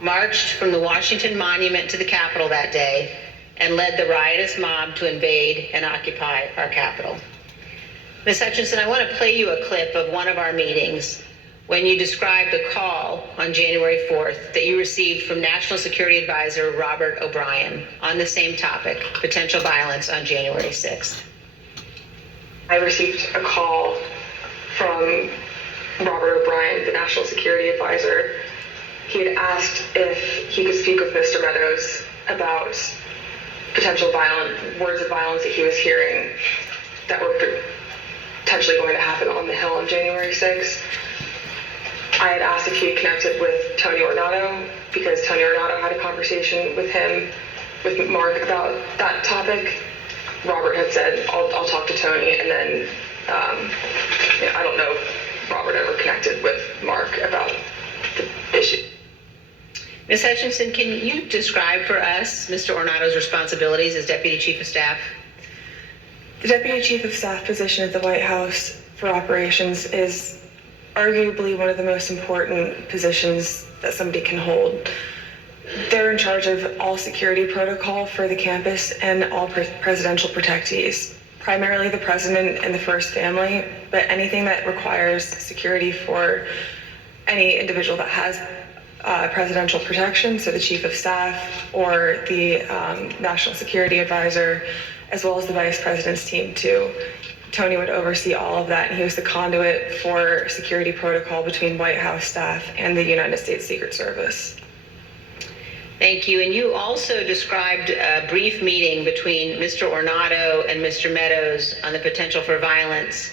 marched from the Washington Monument to the Capitol that day, and led the riotous mob to invade and occupy our Capitol. Ms. Hutchinson, I want to play you a clip of one of our meetings when you described a call on January 4th that you received from National Security Advisor Robert O'Brien on the same topic, potential violence on January 6th. I received a call from Robert O'Brien, the National Security Advisor. He had asked if he could speak with Mr. Meadows about potential words of violence that he was hearing that were potentially going to happen on the Hill on January 6th. I had asked if he had connected with Tony Ornato because Tony Ornato had a conversation with Mark about that topic. Robert had said, I'll talk to Tony, and then I don't know if Robert ever connected with Mark about the issue. Ms. Hutchinson, can you describe for us Mr. Ornato's responsibilities as Deputy Chief of Staff? The Deputy Chief of Staff position at the White House for operations is arguably one of the most important positions that somebody can hold. They're in charge of all security protocol for the campus and all presidential protectees, primarily the president and the first family, but anything that requires security for any individual that has presidential protection, so the Chief of Staff or the National Security Advisor, as well as the Vice President's team too. Tony would oversee all of that, and he was the conduit for security protocol between White House staff and the United States Secret Service. Thank you. And you also described a brief meeting between Mr. Ornato and Mr. Meadows on the potential for violence.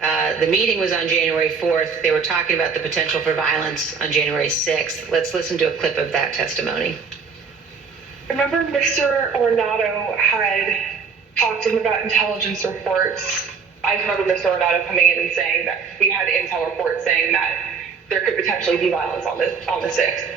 The meeting was on January 4th. They were talking about the potential for violence on January 6th. Let's listen to a clip of that testimony. Remember Mr. Ornato had talked to him about intelligence reports. I remember Mr. Ornato coming in and saying that we had intel reports saying that there could potentially be violence on the 6th.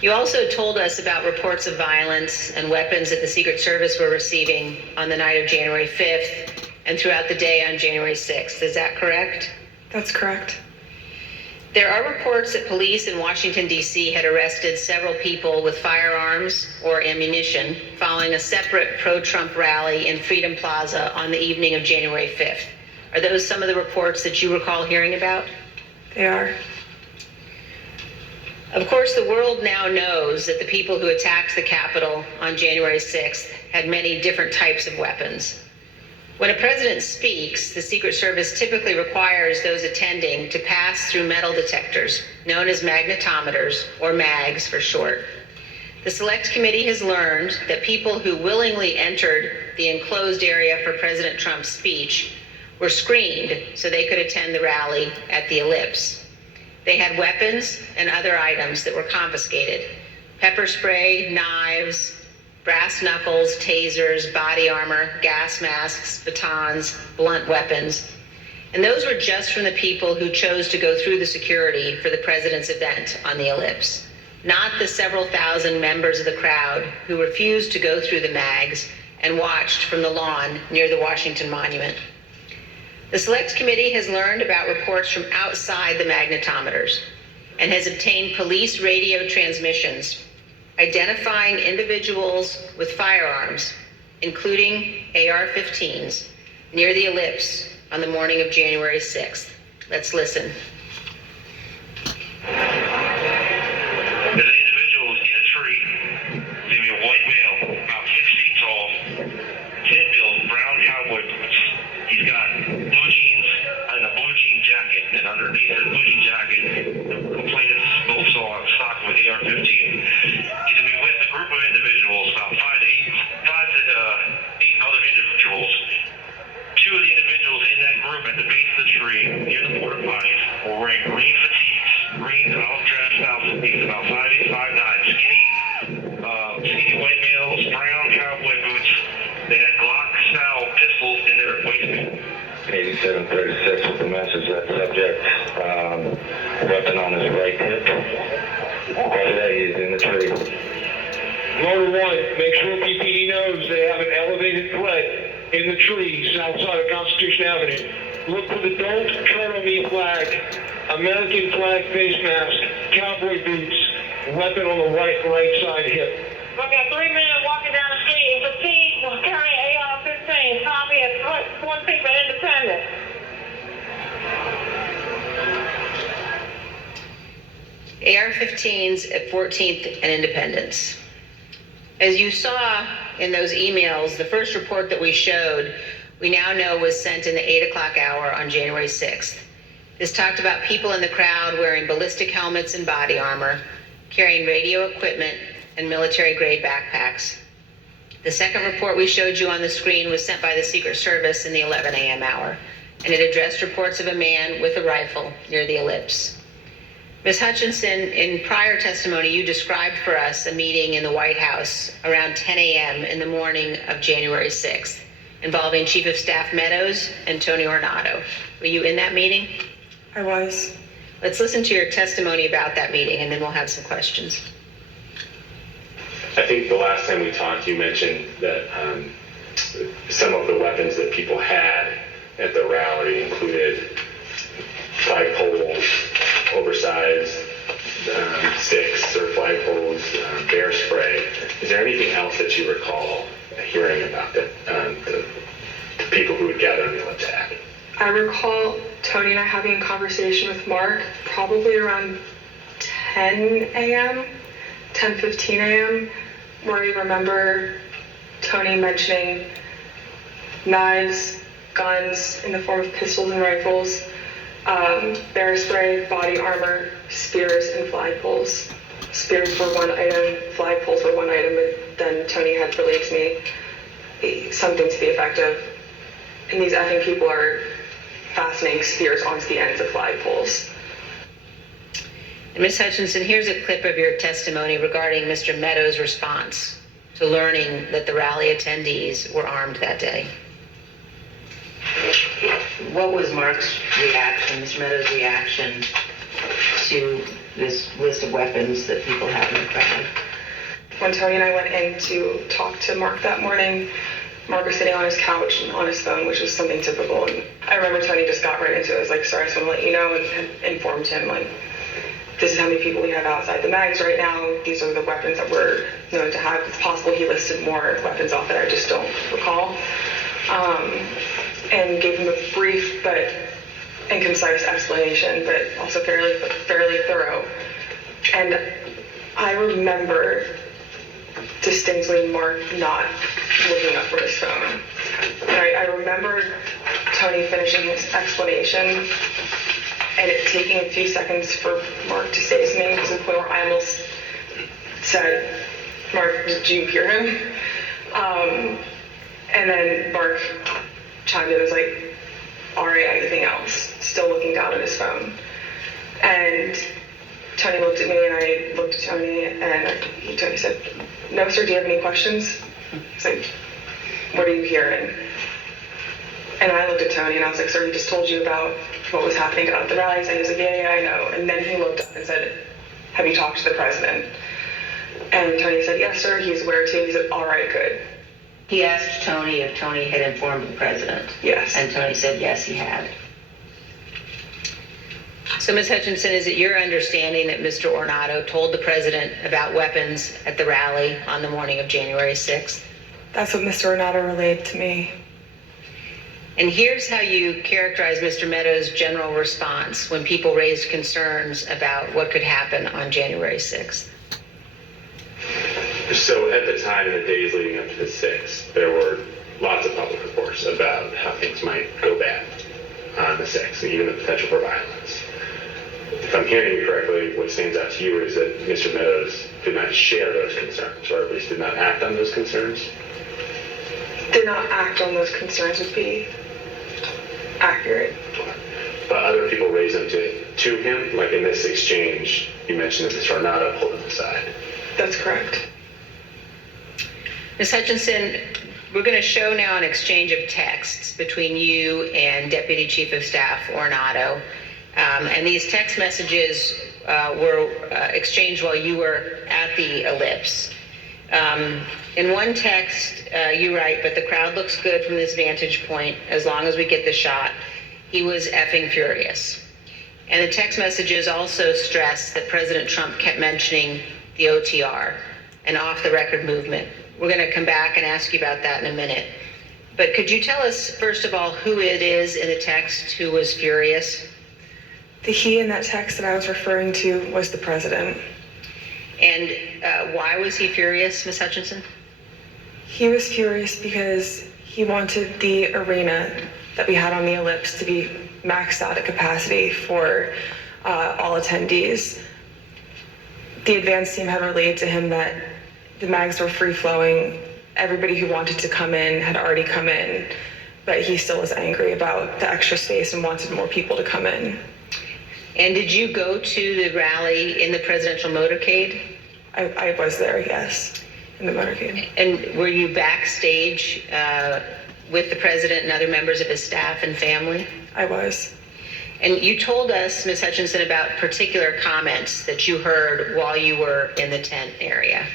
You also told us about reports of violence and weapons that the Secret Service were receiving on the night of January 5th and throughout the day on January 6th. Is that correct? That's correct. There are reports that police in Washington, D.C. had arrested several people with firearms or ammunition following a separate pro-Trump rally in Freedom Plaza on the evening of January 5th. Are those some of the reports that you recall hearing about? They are. Of course, the world now knows that the people who attacked the Capitol on January 6th had many different types of weapons. When a president speaks, the Secret Service typically requires those attending to pass through metal detectors, known as magnetometers, or MAGs for short. The Select Committee has learned that people who willingly entered the enclosed area for President Trump's speech were screened so they could attend the rally at the Ellipse. They had weapons and other items that were confiscated: pepper spray, knives, brass knuckles, tasers, body armor, gas masks, batons, blunt weapons. And those were just from the people who chose to go through the security for the president's event on the Ellipse, not the several thousand members of the crowd who refused to go through the MAGs and watched from the lawn near the Washington Monument. The Select Committee has learned about reports from outside the magnetometers and has obtained police radio transmissions identifying individuals with firearms, including AR-15s, near the Ellipse on the morning of January 6th. Let's listen. There's an individual in a tree. It's going to be a white male, about 6 feet tall, tin-billed, brown cowboy boots. He's got blue jeans and a blue jean jacket, and underneath his blue jean jacket, the plaintiff's stock with AR-15. He's going to be with a group of individuals, about five to eight other individuals. Two of the individuals in that group at the base of the tree, near the porta potties, were wearing green fatigues, green olive-drab style fatigues, about 5'8", 5'9", skinny white males, brown cowboy boots. They had Glock-style pistols in their replacement. 8736 with the message that subject, weapon on his right hip. By the way, he's in the tree. Motor 1, make sure PPD knows they have an elevated threat in the trees outside of Constitution Avenue. Look for the Don't Tread on Me flag, American flag face mask, cowboy boots, weapon on the right side hip. I've got 3 men walking down the street in fatigue, carrying AR-15, copy at 1 people independent. AR-15s at 14th and Independence. As you saw in those emails, the first report that we showed, we now know was sent in the 8 o'clock hour on January 6th. This talked about people in the crowd wearing ballistic helmets and body armor, carrying radio equipment and military-grade backpacks. The second report we showed you on the screen was sent by the Secret Service in the 11 a.m. hour, and it addressed reports of a man with a rifle near the ellipse. Ms. Hutchinson, in prior testimony, you described for us a meeting in the White House around 10 a.m. in the morning of January 6th, involving Chief of Staff Meadows and Tony Ornato. Were you in that meeting? I was. Let's listen to your testimony about that meeting, and then we'll have some questions. I think the last time we talked, you mentioned that some of the weapons that people had at the rally included flagpoles, oversized sticks or flagpoles, bear spray. Is there anything else that you recall hearing about the people who would gather in the attack? I recall Tony and I having a conversation with Mark probably around 10 a.m., 10:15 a.m., where I remember Tony mentioning knives, guns in the form of pistols and rifles, bear spray, body armor, spears, and flagpoles. Spears were one item, flagpoles were one item, but then Tony had relayed to me something to the effect of, and these effing people are fastening spears onto the ends of flagpoles. And Ms. Hutchinson, here's a clip of your testimony regarding Mr. Meadows' response to learning that the rally attendees were armed that day. What was Mark's reaction, Mr. Meadows' reaction to this list of weapons that people have in the crowd? When Tony and I went in to talk to Mark that morning, Mark was sitting on his couch and on his phone, which was something typical. And I remember Tony just got right into it. I was like, sorry, I just want to let you know, and had informed him, like, this is how many people we have outside the mags right now. These are the weapons that we're known to have. It's possible he listed more weapons off that I just don't recall. And gave him a brief and concise explanation, but also fairly thorough. And I remember distinctly Mark not looking up from his phone. And I remember Tony finishing his explanation and it taking a few seconds for Mark to say something to the point where I almost said, Mark, did you hear him? And then Mark chimed in and was like, all right, anything else? Still looking down at his phone. And Tony looked at me and I looked at Tony and Tony said, no, sir, do you have any questions? I was like, what are you hearing? And I looked at Tony and I was like, sir, he just told you about what was happening down at the rally. And he was like, yeah, I know. And then he looked up and said, have you talked to the president? And Tony said, yes, sir, he's aware too. He said, all right, good. He asked Tony if Tony had informed the president. Yes. And Tony said, yes, he had. So, Ms. Hutchinson, is it your understanding that Mr. Ornato told the president about weapons at the rally on the morning of January 6th? That's what Mr. Ornato relayed to me. And here's how you characterize Mr. Meadows' general response when people raised concerns about what could happen on January 6th. So at the time, in the days leading up to the 6th, there were lots of public reports about how things might go bad on the 6th, and even the potential for violence. If I'm hearing you correctly, what stands out to you is that Mr. Meadows did not share those concerns, or at least did not act on those concerns? Did not act on those concerns would be accurate. But other people raised them to him, like in this exchange, you mentioned that Mr. Ornato pulled him aside. That's correct. Ms. Hutchinson, we're going to show now an exchange of texts between you and Deputy Chief of Staff Ornato. And these text messages were exchanged while you were at the ellipse. In one text, you write, but the crowd looks good from this vantage point as long as we get the shot. he was effing furious. And the text messages also stressed that President Trump kept mentioning the OTR, an off-the-record movement. We're going to come back and ask you about that in a minute. But could you tell us, first of all, who it is in the text who was furious? The he in that text that I was referring to was the president. And why was he furious, Ms. Hutchinson? He was furious because he wanted the arena that we had on the Ellipse to be maxed out at capacity for all attendees. The advance team had relayed to him that the mags were free-flowing. Everybody who wanted to come in had already come in, but he still was angry about the extra space and wanted more people to come in. And did you go to the rally in the presidential motorcade? I was there, yes, in the motorcade. And were you backstage with the president and other members of his staff and family? I was. And you told us, Ms. Hutchinson, about particular comments that you heard while you were in the tent area.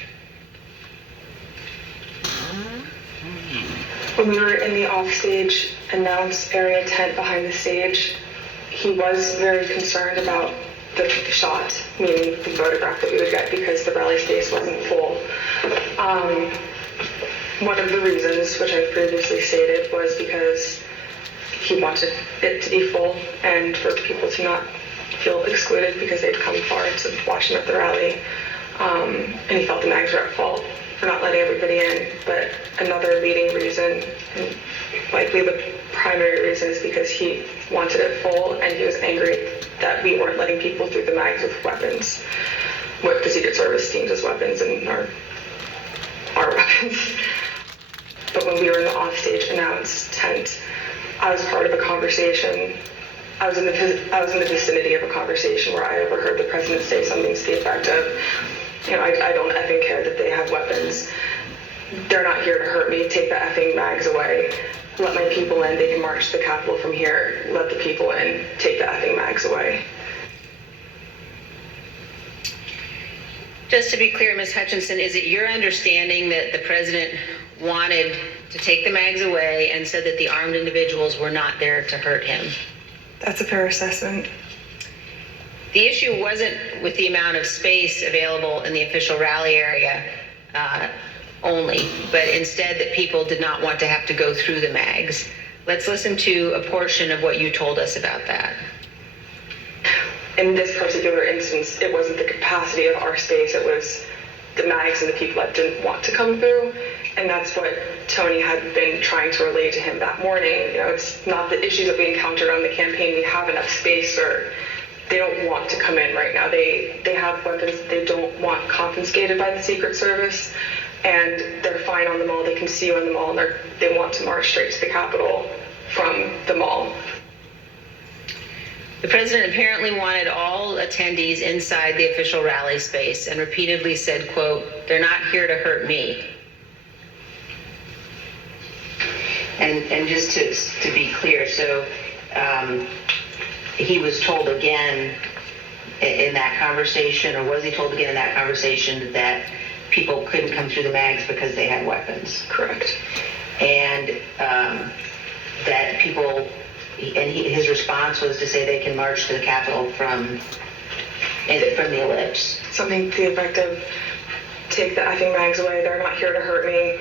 When we were in the offstage announce area tent behind the stage, he was very concerned about the shot, meaning the photograph that we would get, because the rally space wasn't full. One of the reasons, which I previously stated, was because he wanted it to be full and for people to not feel excluded because they'd come far to watch him at the rally. And he felt the mags were at fault for not letting everybody in. But another leading reason, and likely the primary reason, is because he wanted it full and he was angry that we weren't letting people through the mags with weapons, with the Secret Service teams as weapons and our weapons. But when we were in the offstage announce tent, I was part of a conversation. I was in the vicinity of a conversation where I overheard the president say something to the effect of, I don't effing care that they have weapons. They're not here to hurt me. Take the effing mags away. Let my people in. They can march to the Capitol from here. Let the people in. Take the effing mags away. Just to be clear, Ms. Hutchinson, is it your understanding that the president wanted to take the mags away and said that the armed individuals were not there to hurt him? That's a fair assessment. The issue wasn't with the amount of space available in the official rally area only, but instead that people did not want to have to go through the mags. Let's listen to a portion of what you told us about that. In this particular instance, it wasn't the capacity of our space, it was the mags and the people that didn't want to come through. And that's what Tony had been trying to relay to him that morning. It's not the issues that we encountered on the campaign. We have enough space, or they don't want to come in right now. They have weapons they don't want confiscated by the Secret Service, and they're fine on the mall. They can see you on the mall, and they want to march straight to the Capitol from the mall. The president apparently wanted all attendees inside the official rally space and repeatedly said, quote, "They're not here to hurt me." And just to be clear, so he was told again in that conversation, or was he told again in that conversation, that people couldn't come through the mags because they had weapons? Correct. And that people, his response was to say they can march to the Capitol from the Ellipse. Something to the effect of, take the effing mags away. They're not here to hurt me.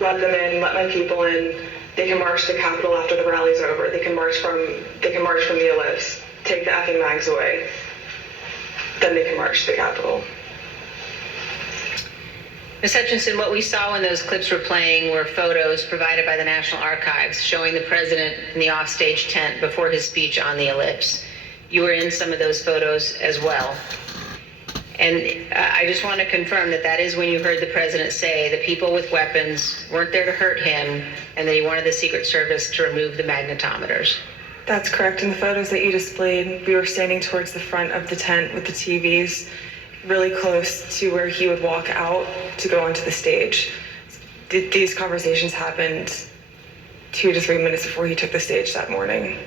Let them in. Let my people in. They can march to the Capitol after the rally's over. They can march from the Ellipse. Take the effing mags away. Then they can march to the Capitol. Ms. Hutchinson, what we saw when those clips were playing were photos provided by the National Archives showing the president in the offstage tent before his speech on the Ellipse. You were in some of those photos as well. And I just want to confirm that is when you heard the president say the people with weapons weren't there to hurt him, and that he wanted the Secret Service to remove the magnetometers. That's correct. In the photos that you displayed, we were standing towards the front of the tent with the TVs, really close to where he would walk out to go onto the stage. These conversations happened 2 to 3 minutes before he took the stage that morning.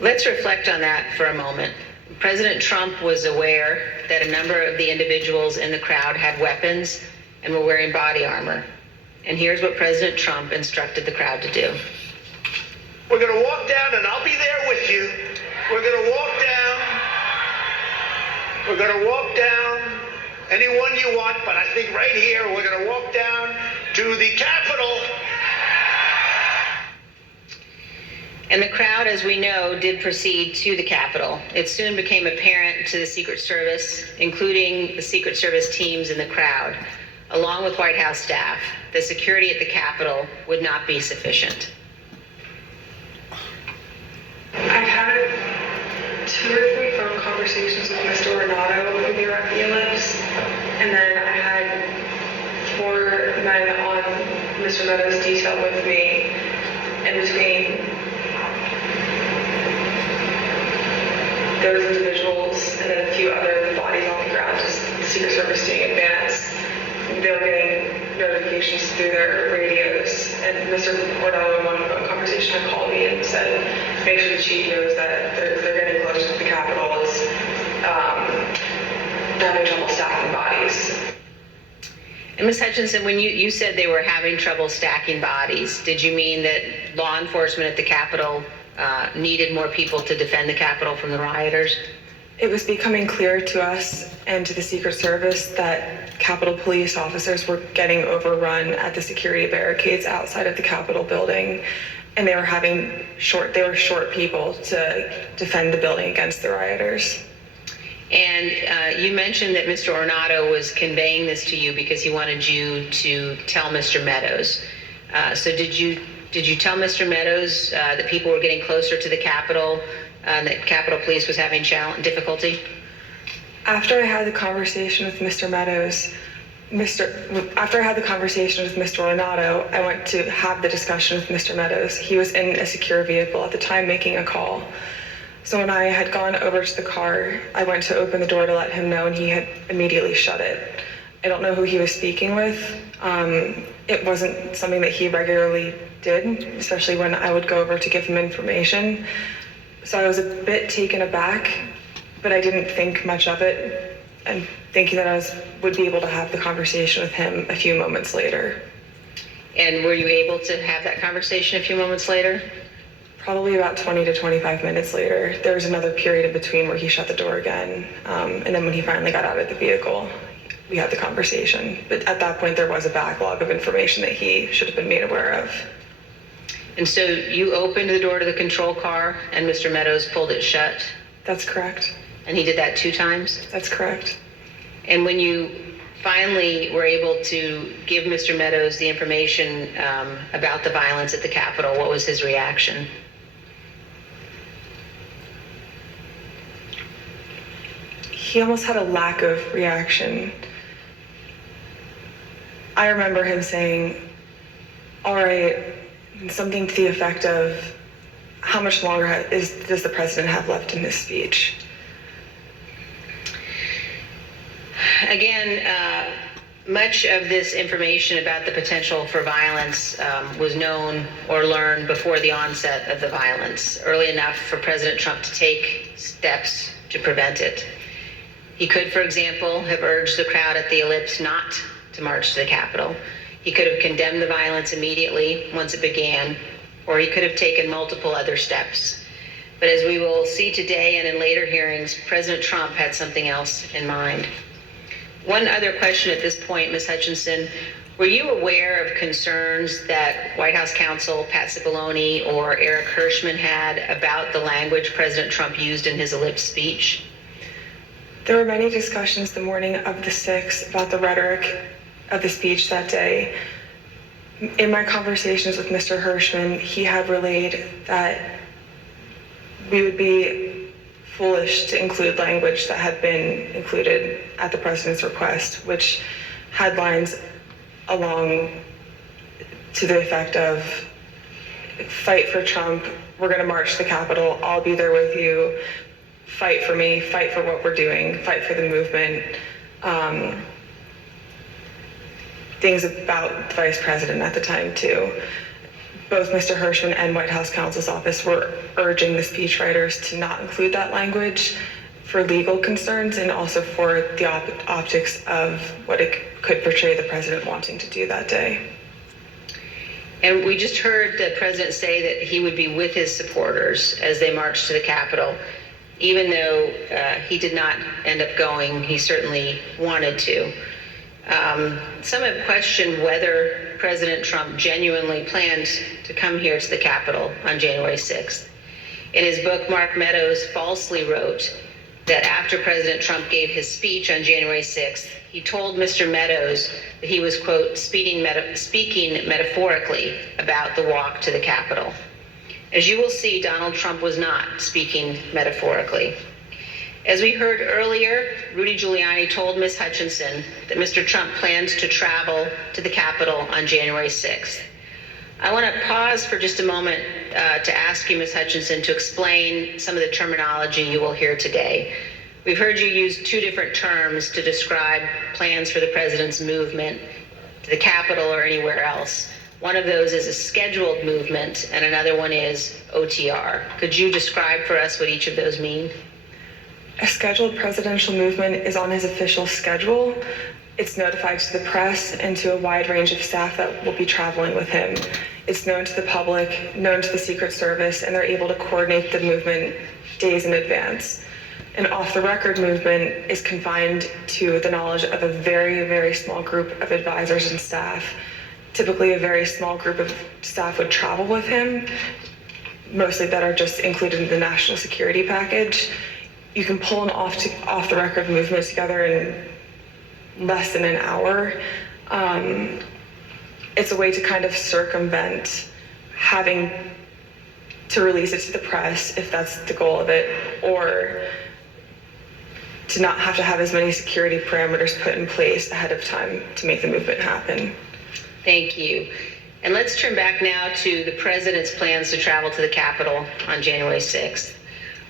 Let's reflect on that for a moment. President Trump was aware that a number of the individuals in the crowd had weapons and were wearing body armor. And here's what President Trump instructed the crowd to do. We're going to walk down, and I'll be there encourage you. We're going to walk down. We're going to walk down anyone you want, but I think right here we're going to walk down to the Capitol. And the crowd, as we know, did proceed to the Capitol. It soon became apparent to the Secret Service, including the Secret Service teams in the crowd, along with White House staff, the security at the Capitol would not be sufficient. I had 2 or 3 phone conversations with Mr. Renato when we were at the ellipse, and then I had 4 men on Mr. Meadows' detail with me in between those individuals and then a few other bodies on the ground, just the Secret Service doing advance. They were getting notifications through their radios, and Mr. Renato in one phone conversation had called me and said, make sure the chief knows that they're getting close to the Capitol. It's having trouble stacking bodies. And Ms. Hutchinson, when you said they were having trouble stacking bodies, did you mean that law enforcement at the Capitol needed more people to defend the Capitol from the rioters? It was becoming clear to us and to the Secret Service that Capitol police officers were getting overrun at the security barricades outside of the Capitol building, and they were short people to defend the building against the rioters. And you mentioned that Mr. Ornato was conveying this to you because he wanted you to tell Mr. Meadows. So did you tell Mr. Meadows that people were getting closer to the Capitol, that Capitol Police was having difficulty? After I had the conversation with Mr. Meadows, after I had the conversation with Mr. Ornato, I went to have the discussion with Mr. Meadows. He was in a secure vehicle at the time making a call. So when I had gone over to the car, I went to open the door to let him know, and he had immediately shut it. I don't know who he was speaking with. It wasn't something that he regularly did, especially when I would go over to give him information. So I was a bit taken aback, but I didn't think much of it, and thinking that I would be able to have the conversation with him a few moments later. And were you able to have that conversation a few moments later? Probably about 20 to 25 minutes later. There was another period in between where he shut the door again, and then when he finally got out of the vehicle, we had the conversation. But at that point, there was a backlog of information that he should have been made aware of. And so you opened the door to the control car and Mr. Meadows pulled it shut? That's correct. And he did that 2 times? That's correct. And when you finally were able to give Mr. Meadows the information about the violence at the Capitol, what was his reaction? He almost had a lack of reaction. I remember him saying, all right, something to the effect of, how much longer does the president have left in his speech? Again, much of this information about the potential for violence was known or learned before the onset of the violence, early enough for President Trump to take steps to prevent it. He could, for example, have urged the crowd at the ellipse not to march to the Capitol. He could have condemned the violence immediately once it began, or he could have taken multiple other steps. But as we will see today and in later hearings, President Trump had something else in mind. One other question at this point, Ms. Hutchinson, were you aware of concerns that White House counsel Pat Cipollone or Eric Hirschman had about the language President Trump used in his ellipse speech? There were many discussions the morning of the 6th about the rhetoric of the speech that day. In my conversations with Mr. Hirschman, he had relayed that we would be foolish to include language that had been included at the president's request, which had lines along to the effect of, fight for Trump, we're going to march to the Capitol, I'll be there with you, fight for me, fight for what we're doing, fight for the movement. Things about the vice president at the time too. Both Mr. Hirschman and White House counsel's office were urging the speechwriters to not include that language for legal concerns and also for the optics of what it could portray the president wanting to do that day. And we just heard the president say that he would be with his supporters as they marched to the Capitol. Even though he did not end up going, he certainly wanted to. Some have questioned whether President Trump genuinely planned to come here to the Capitol on January 6th. In his book, Mark Meadows falsely wrote that after President Trump gave his speech on January 6th, he told Mr. Meadows that he was, quote, speaking metaphorically about the walk to the Capitol. As you will see, Donald Trump was not speaking metaphorically. As we heard earlier, Rudy Giuliani told Ms. Hutchinson that Mr. Trump plans to travel to the Capitol on January 6th. I want to pause for just a moment to ask you, Ms. Hutchinson, to explain some of the terminology you will hear today. We've heard you use two different terms to describe plans for the president's movement to the Capitol or anywhere else. One of those is a scheduled movement, and another one is OTR. Could you describe for us what each of those mean? A scheduled presidential movement is on his official schedule. It's notified to the press and to a wide range of staff that will be traveling with him. It's known to the public, known to the Secret Service, and they're able to coordinate the movement days in advance. An off-the-record movement is confined to the knowledge of a very, very small group of advisors and staff. Typically, a very small group of staff would travel with him, mostly that are just included in the national security package. You can pull an off-the-record movement together in less than an hour. It's a way to kind of circumvent having to release it to the press, if that's the goal of it, or to not have to have as many security parameters put in place ahead of time to make the movement happen. Thank you. And let's turn back now to the president's plans to travel to the Capitol on January 6th.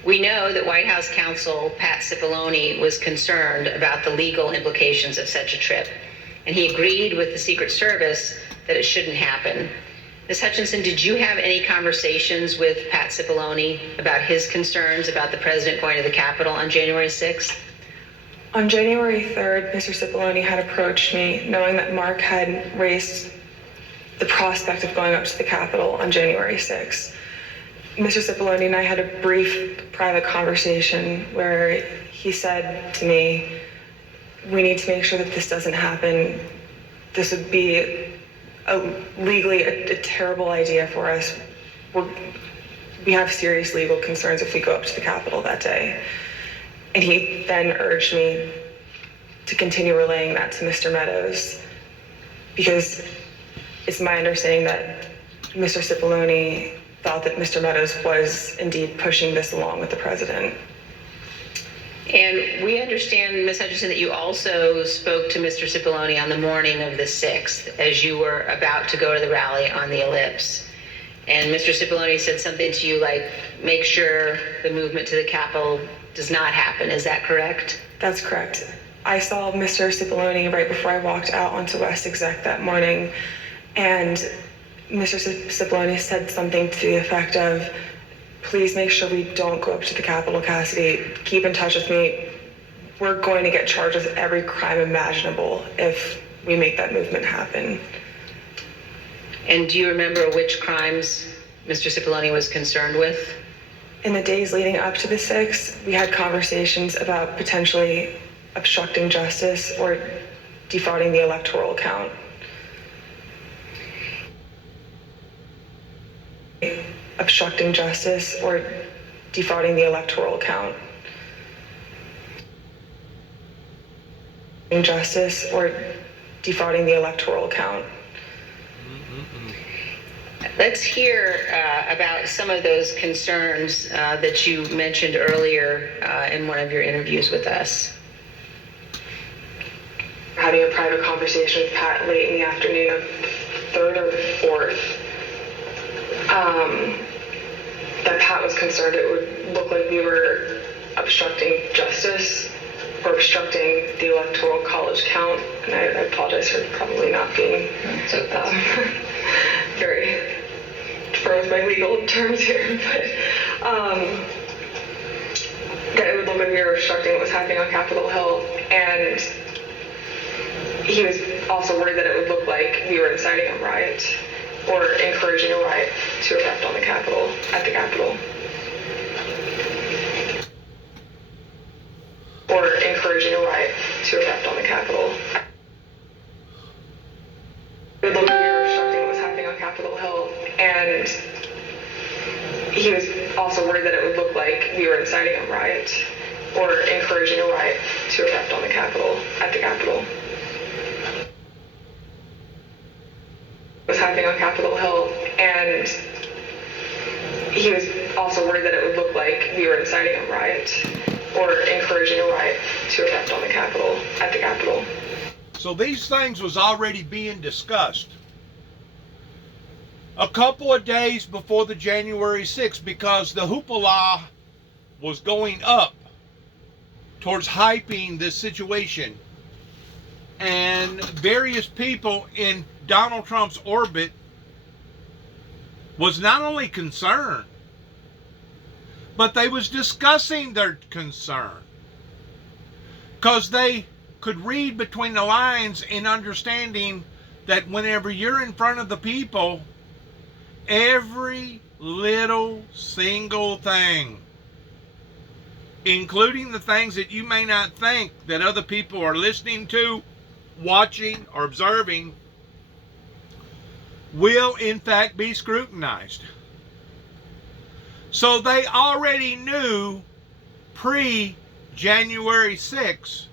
We know that White House counsel Pat Cipollone was concerned about the legal implications of such a trip, and he agreed with the Secret Service that it shouldn't happen. Ms. Hutchinson, did you have any conversations with Pat Cipollone about his concerns about the president going to the Capitol on January 6th? On January 3rd, Mr. Cipollone had approached me, knowing that Mark had raised the prospect of going up to the Capitol on January 6th. Mr. Cipollone and I had a brief private conversation where he said to me, we need to make sure that this doesn't happen. This would be legally a terrible idea for us. We have serious legal concerns if we go up to the Capitol that day. And he then urged me to continue relaying that to Mr. Meadows, because it's my understanding that Mr. Cipollone thought that Mr. Meadows was indeed pushing this along with the president. And we understand, Ms. Hutchinson, that you also spoke to Mr. Cipollone on the morning of the 6th as you were about to go to the rally on the Ellipse. And Mr. Cipollone said something to you like, make sure the movement to the Capitol does not happen. Is that correct? That's correct. I saw Mr. Cipollone right before I walked out onto West Exec that morning, and Mr. Cipollone said something to the effect of, please make sure we don't go up to the Capitol, Cassidy. Keep in touch with me. We're going to get charged with every crime imaginable if we make that movement happen. And do you remember which crimes Mr. Cipollone was concerned with? In the days leading up to the 6th, we had conversations about potentially obstructing justice or defrauding the electoral count. Obstructing justice or defrauding the electoral count. Injustice or defrauding the electoral count. Let's hear about some of those concerns that you mentioned earlier in one of your interviews with us. Having a private conversation with Pat late in the afternoon of 3rd or 4th, that Pat was concerned it would look like we were obstructing justice or obstructing the electoral college count. And I apologize for probably not being very firm with my legal terms here, but that it would look like we were obstructing what was happening on Capitol Hill. And he was also worried that it would look like we were inciting a riot. or encouraging a riot to erupt on the Capitol, at the Capitol. Or encouraging a riot to erupt on the Capitol. We were looking at something that was happening on Capitol Hill, and he was also worried that it would look like we were inciting a riot or encouraging a riot to erupt on the Capitol, at the Capitol. Was happening on Capitol Hill, and he was also worried that it would look like we were inciting a riot or encouraging a riot to erupt on the Capitol, at the Capitol. So these things was already being discussed a couple of days before the January 6th, because the hoopla was going up towards hyping this situation. And various people in Donald Trump's orbit was not only concerned, but they was discussing their concern, because they could read between the lines in understanding that whenever you're in front of the people, every little single thing, including the things that you may not think that other people are listening to, watching, or observing, will in fact be scrutinized. So they already knew pre-January 6th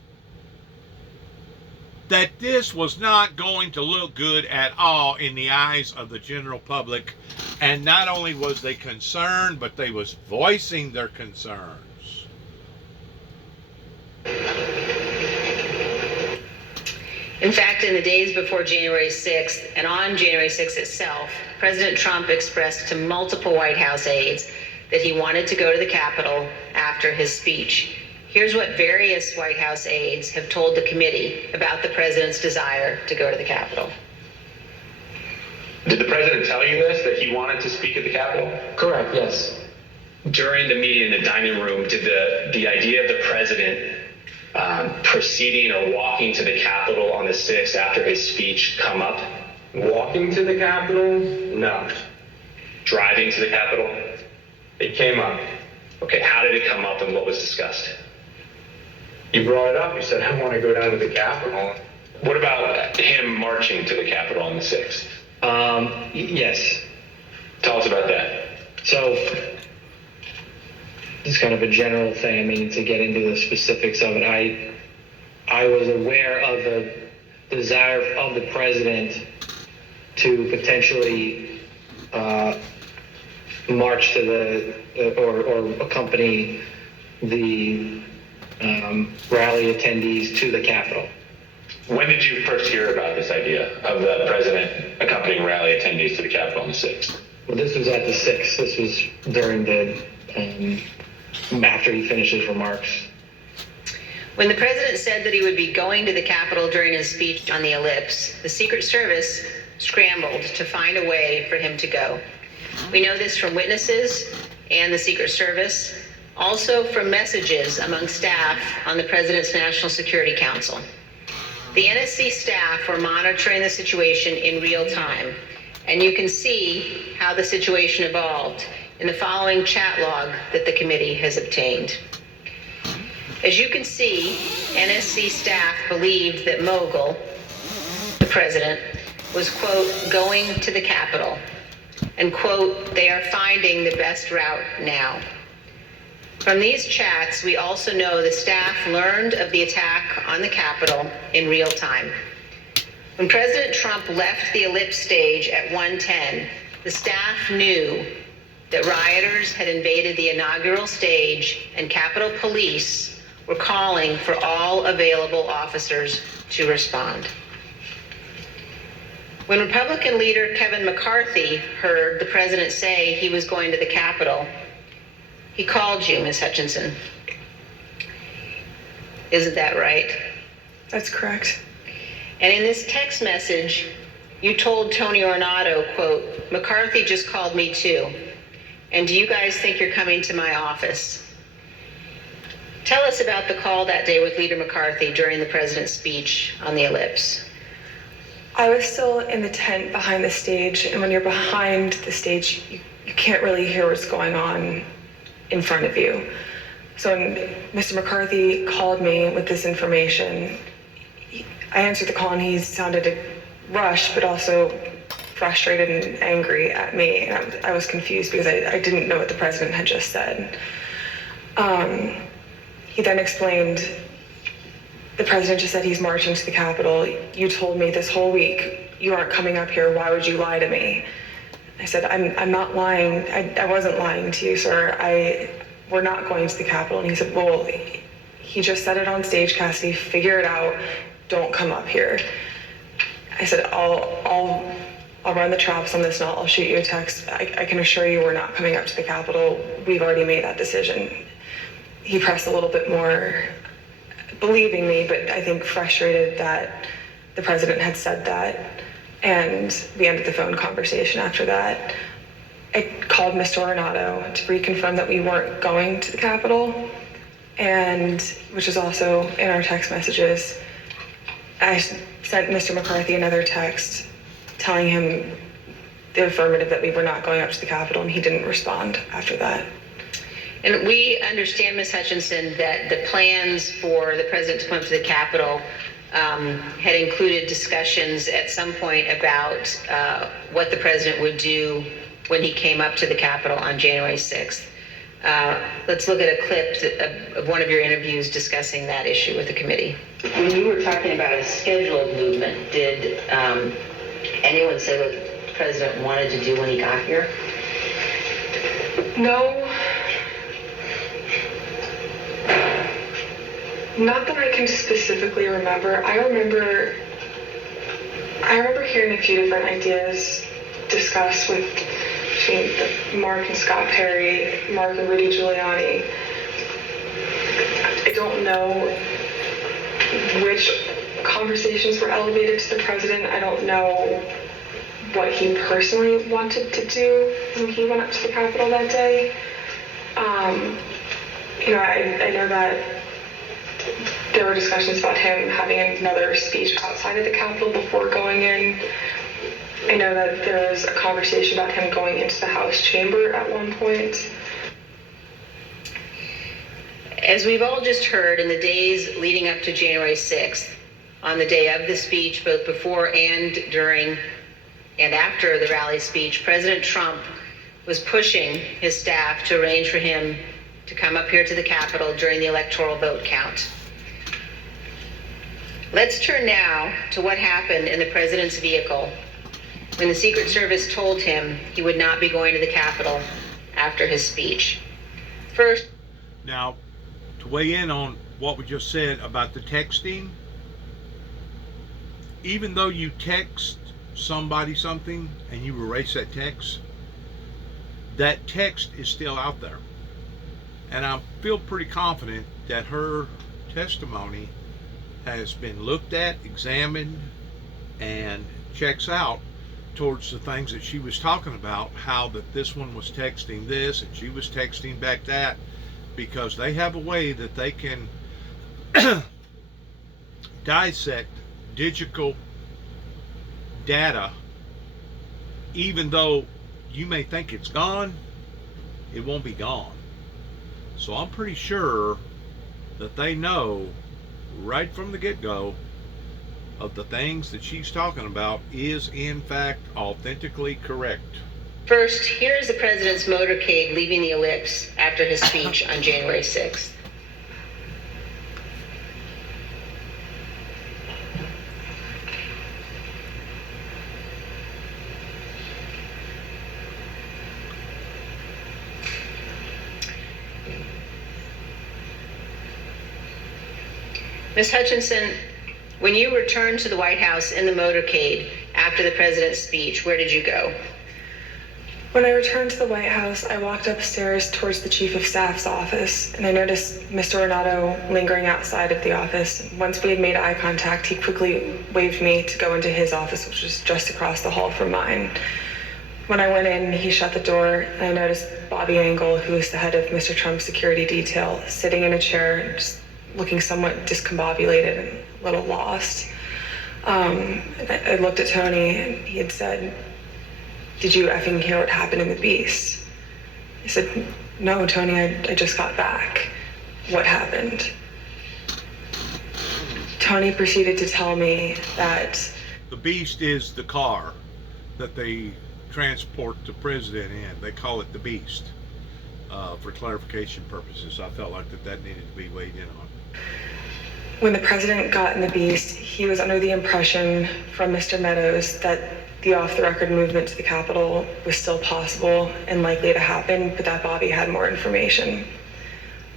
that this was not going to look good at all in the eyes of the general public. And not only was they concerned, but they was voicing their concerns. In fact, in the days before January 6th and on January 6th itself, President Trump expressed to multiple White House aides that he wanted to go to the Capitol after his speech. Here's what various White House aides have told the committee about the president's desire to go to the Capitol. Did the president tell you this, that he wanted to speak at the Capitol? Correct, yes. During the meeting in the dining room, did the idea of the president proceeding or walking to the Capitol on the 6th after his speech come up? Walking to the Capitol? No. Driving to the Capitol? It came up. Okay, how did it come up and what was discussed? He brought it up. He said, I want to go down to the Capitol. What about him marching to the Capitol on the 6th? Yes. Tell us about that. So, it's kind of a general thing. I mean, to get into the specifics of it, I was aware of the desire of the president to potentially march to the or accompany the rally attendees to the Capitol. When did you first hear about this idea of the president accompanying rally attendees to the Capitol on the 6th? Well, this was at the 6th. This was during the after he finished his remarks. When the president said that he would be going to the Capitol during his speech on the ellipse, the Secret Service scrambled to find a way for him to go. We know this from witnesses and the Secret Service, also from messages among staff on the President's National Security Council. The NSC staff were monitoring the situation in real time, and you can see how the situation evolved in the following chat log that the committee has obtained. As you can see, NSC staff believed that Mogul, the president, was, quote, going to the Capitol, and, quote, they are finding the best route now. From these chats, we also know the staff learned of the attack on the Capitol in real time. When President Trump left the ellipse stage at 1:10, the staff knew that rioters had invaded the inaugural stage and Capitol Police were calling for all available officers to respond. When Republican leader Kevin McCarthy heard the president say he was going to the Capitol, he called you, Ms. Hutchinson. Isn't that right? That's correct. And in this text message, you told Tony Ornato, quote, McCarthy just called me too. And do you guys think you're coming to my office? Tell us about the call that day with Leader McCarthy during the president's speech on the ellipse. I was still in the tent behind the stage, and when you're behind the stage, you can't really hear what's going on in front of you. So when Mr. McCarthy called me with this information, I answered the call and he sounded rushed, but also frustrated and angry at me. And I was confused because I didn't know what the president had just said. He then explained, the president just said he's marching to the Capitol. You told me this whole week you aren't coming up here. Why would you lie to me? I said, I'm not lying. I wasn't lying to you, sir. We're not going to the Capitol. And he said, well, he just said it on stage, Cassidy. Figure it out. Don't come up here. I said, I'll run the traps on this and I'll shoot you a text. I can assure you we're not coming up to the Capitol. We've already made that decision. He pressed a little bit more, believing me, but I think frustrated that the president had said that. And we ended the phone conversation after that. I called Mr. Ornato to reconfirm that we weren't going to the Capitol, and which is also in our text messages. I sent Mr. McCarthy another text telling him the affirmative that we were not going up to the Capitol, and he didn't respond after that. And we understand, Ms. Hutchinson, that the plans for the president to come to the Capitol had included discussions at some point about what the president would do when he came up to the Capitol on January 6th. Let's look at a clip of one of your interviews discussing that issue with the committee. When you were talking about a scheduled movement, did anyone say what the president wanted to do when he got here? No. Not that I can specifically remember. I remember hearing a few different ideas discussed between Mark and Scott Perry, Mark and Rudy Giuliani. I don't know which conversations were elevated to the president. I don't know what he personally wanted to do when he went up to the Capitol that day. I know that there were discussions about him having another speech outside of the Capitol before going in. I know that there was a conversation about him going into the House chamber at one point. As we've all just heard, in the days leading up to January 6th, on the day of the speech, both before and during and after the rally speech, President Trump was pushing his staff to arrange for him to come up here to the Capitol during the electoral vote count. Let's turn now to what happened in the president's vehicle when the Secret Service told him he would not be going to the Capitol after his speech. First, now, to weigh in on what we just said about the texting, even though you text somebody something and you erase that text is still out there. And I feel pretty confident that her testimony has been looked at, examined, and checks out towards the things that she was talking about, how that this one was texting this and she was texting back that, because they have a way that they can dissect digital data. Even though you may think it's gone, it won't be gone. So I'm pretty sure that they know right from the get-go of the things that she's talking about is in fact authentically correct. First, here is the president's motorcade leaving the ellipse after his speech on January 6th. Ms. Hutchinson, when you returned to the White House in the motorcade after the president's speech, where did you go? When I returned to the White House, I walked upstairs towards the Chief of Staff's office, and I noticed Mr. Ornato lingering outside of the office. Once we had made eye contact, he quickly waved me to go into his office, which was just across the hall from mine. When I went in, he shut the door, and I noticed Bobby Engel, who is the head of Mr. Trump's security detail, sitting in a chair, just looking somewhat discombobulated and a little lost. I looked at Tony and he had said, "Did you effing hear what happened in the Beast?" I said, "No, Tony, I just got back. What happened?" Tony proceeded to tell me that The Beast is the car that they transport the president in. They call it the Beast. For clarification purposes, I felt like that needed to be weighed in on. when the president got in the Beast, he was under the impression from Mr. Meadows that the off-the-record movement to the Capitol was still possible and likely to happen, but that Bobby had more information.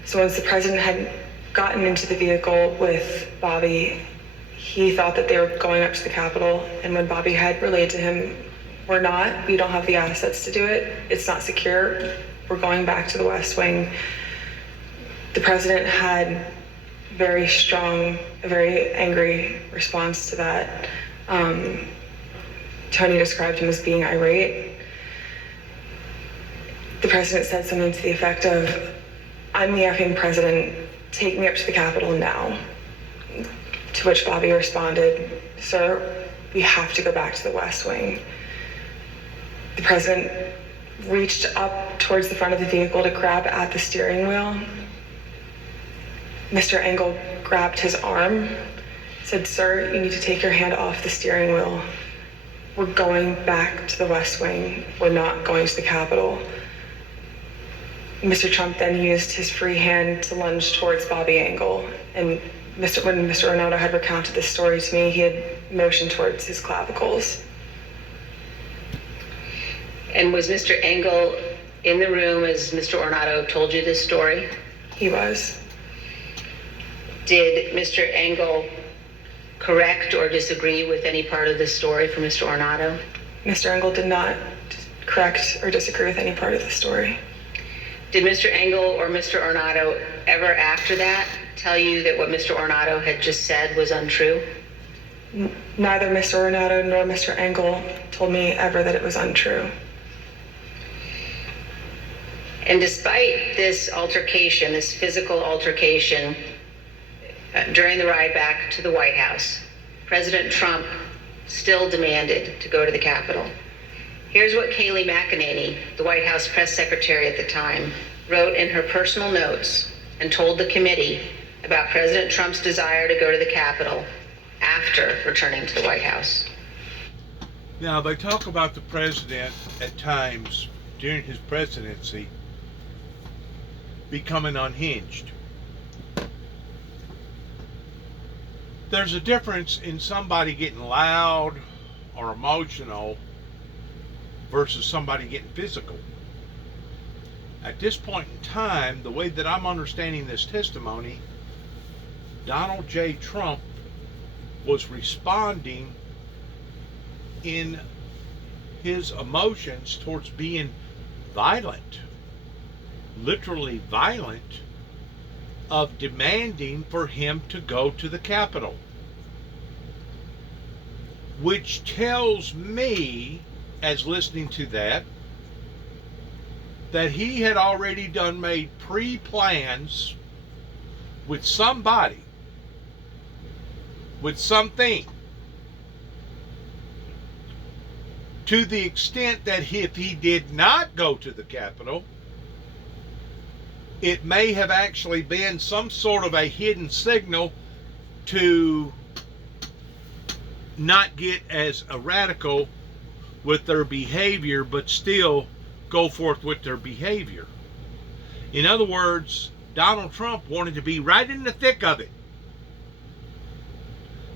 So once the president had gotten into the vehicle with Bobby, he thought that they were going up to the Capitol, and when Bobby had relayed to him, "We're not, we don't have the assets to do it, it's not secure, we're going back to the West Wing," the president had very strong, a very angry response to that. Tony described him as being irate. The president said something to the effect of, "I'm the effing president, take me up to the Capitol now." To which Bobby responded, "Sir, we have to go back to the West Wing." The president reached up towards the front of the vehicle to grab at the steering wheel. Mr. Engel grabbed his arm, said, "Sir, you need to take your hand off the steering wheel. We're going back to the West Wing. We're not going to the Capitol." Mr. Trump then used his free hand to lunge towards Bobby Engel. And when Mr. Ornato had recounted this story to me, he had motioned towards his clavicles. And was Mr. Engel in the room as Mr. Ornato told you this story? He was. Did Mr. Engel correct or disagree with any part of the story from Mr. Ornato? Mr. Engel did not correct or disagree with any part of the story. Did Mr. Engel or Mr. Ornato ever after that tell you that what Mr. Ornato had just said was untrue? Neither Mr. Ornato nor Mr. Engel told me ever that it was untrue. And despite this altercation, this physical altercation, during the ride back to the White House, President Trump still demanded to go to the Capitol. Here's what Kayleigh McEnany, the White House press secretary at the time, wrote in her personal notes and told the committee about President Trump's desire to go to the Capitol after returning to the White House. Now, they talk about the president at times during his presidency becoming unhinged. There's a difference in somebody getting loud or emotional versus somebody getting physical. At this point in time, the way that I'm understanding this testimony, Donald J. Trump was responding in his emotions towards being violent, literally violent, of demanding for him to go to the Capitol. Which tells me, as listening to that he had already made pre-plans with somebody, with something, to the extent that if he did not go to the Capitol, it may have actually been some sort of a hidden signal to not get as radical with their behavior, but still go forth with their behavior. In other words, Donald Trump wanted to be right in the thick of it.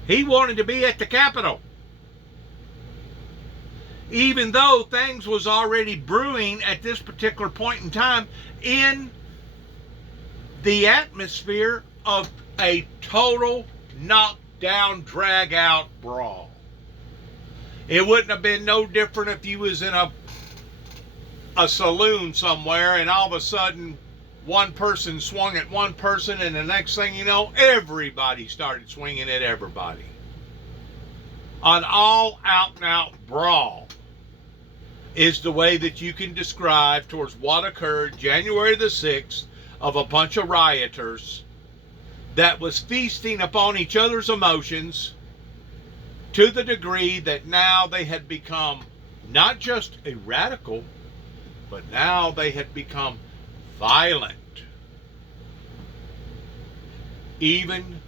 He wanted to be at the Capitol. Even though things was already brewing at this particular point in time in the atmosphere of a total knockdown, drag-out brawl. It wouldn't have been no different if you was in a saloon somewhere and all of a sudden one person swung at one person and the next thing you know, everybody started swinging at everybody. An all-out-and-out brawl is the way that you can describe towards what occurred January the 6th of a bunch of rioters that was feasting upon each other's emotions to the degree that now they had become not just a radical, but now they had become violent. Even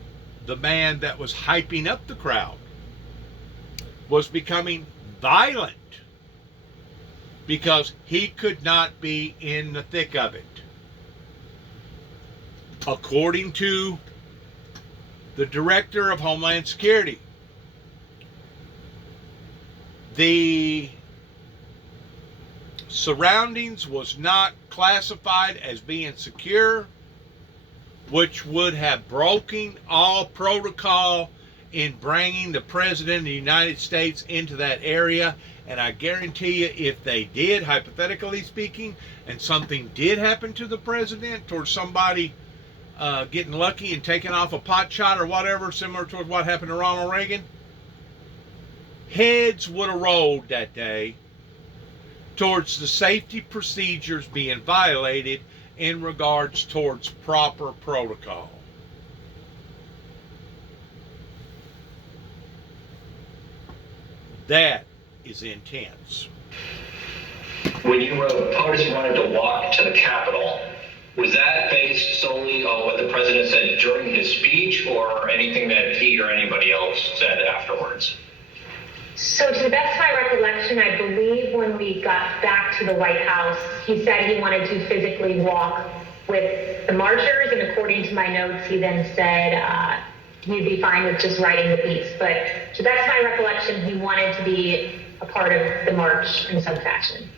the man that was hyping up the crowd was becoming violent because he could not be in the thick of it. According to the Director of Homeland Security, the surroundings was not classified as being secure, which would have broken all protocol in bringing the President of the United States into that area. And I guarantee you, if they did, hypothetically speaking, and something did happen to the President, or somebody getting lucky and taking off a pot shot or whatever, similar to what happened to Ronald Reagan, heads would have rolled that day towards the safety procedures being violated in regards towards proper protocol. That is intense. When you opponents wanted to walk to the Capitol, was that based solely on what the president said during his speech, or anything that he or anybody else said afterwards? So to the best of my recollection, I believe when we got back to the White House, he said he wanted to physically walk with the marchers, and according to my notes, he then said he'd be fine with just riding the beast. But to the best of my recollection, he wanted to be a part of the march in some fashion.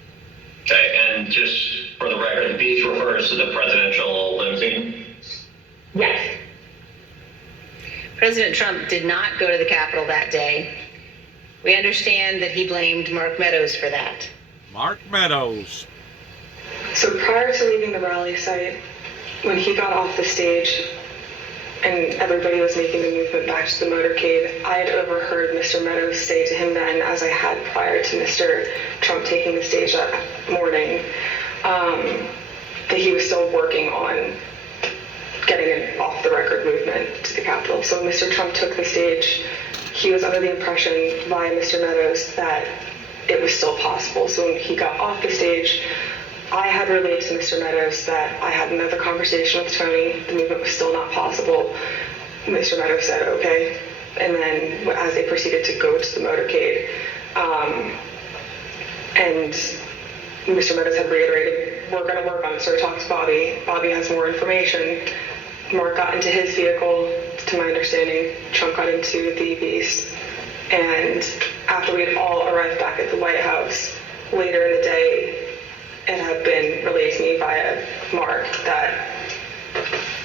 Okay, and just for the record, the beast refers to the presidential limousine? Yes. President Trump did not go to the Capitol that day. We understand that he blamed Mark Meadows for that. Mark Meadows. So prior to leaving the rally site, when he got off the stage and everybody was making the movement back to the motorcade, I had overheard Mr. Meadows say to him then, as I had prior to Mr. Trump taking the stage that morning, that he was still working on getting an off-the-record movement to the Capitol. So when Mr. Trump took the stage, he was under the impression by Mr. Meadows that it was still possible. So when he got off the stage, I had relayed to Mr. Meadows that I had another conversation with Tony. The movement was still not possible. Mr. Meadows said, okay. And then as they proceeded to go to the motorcade, and Mr. Meadows had reiterated, we're going to work on it. So I talked to Bobby. Bobby has more information. Mark got into his vehicle. To my understanding, Trump got into the Beast. And after we had all arrived back at the White House, later in the day, it had been relayed to me via Mark that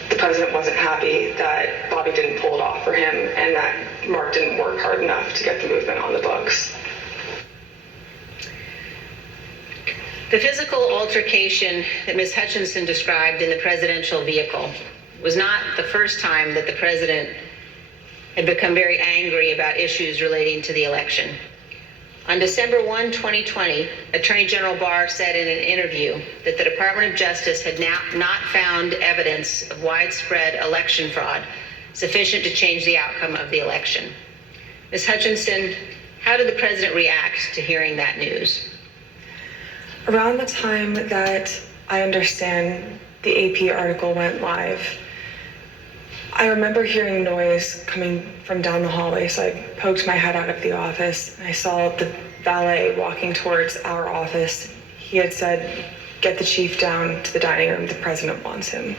the president wasn't happy that Bobby didn't pull it off for him, and that Mark didn't work hard enough to get the movement on the books. The physical altercation that Ms. Hutchinson described in the presidential vehicle was not the first time that the president had become very angry about issues relating to the election. On December 1, 2020, Attorney General Barr said in an interview that the Department of Justice had now not found evidence of widespread election fraud sufficient to change the outcome of the election. Ms. Hutchinson, how did the president react to hearing that news? Around the time that I understand the AP article went live, I remember hearing noise coming from down the hallway, so I poked my head out of the office, and I saw the valet walking towards our office. He had said, get the chief down to the dining room, the president wants him.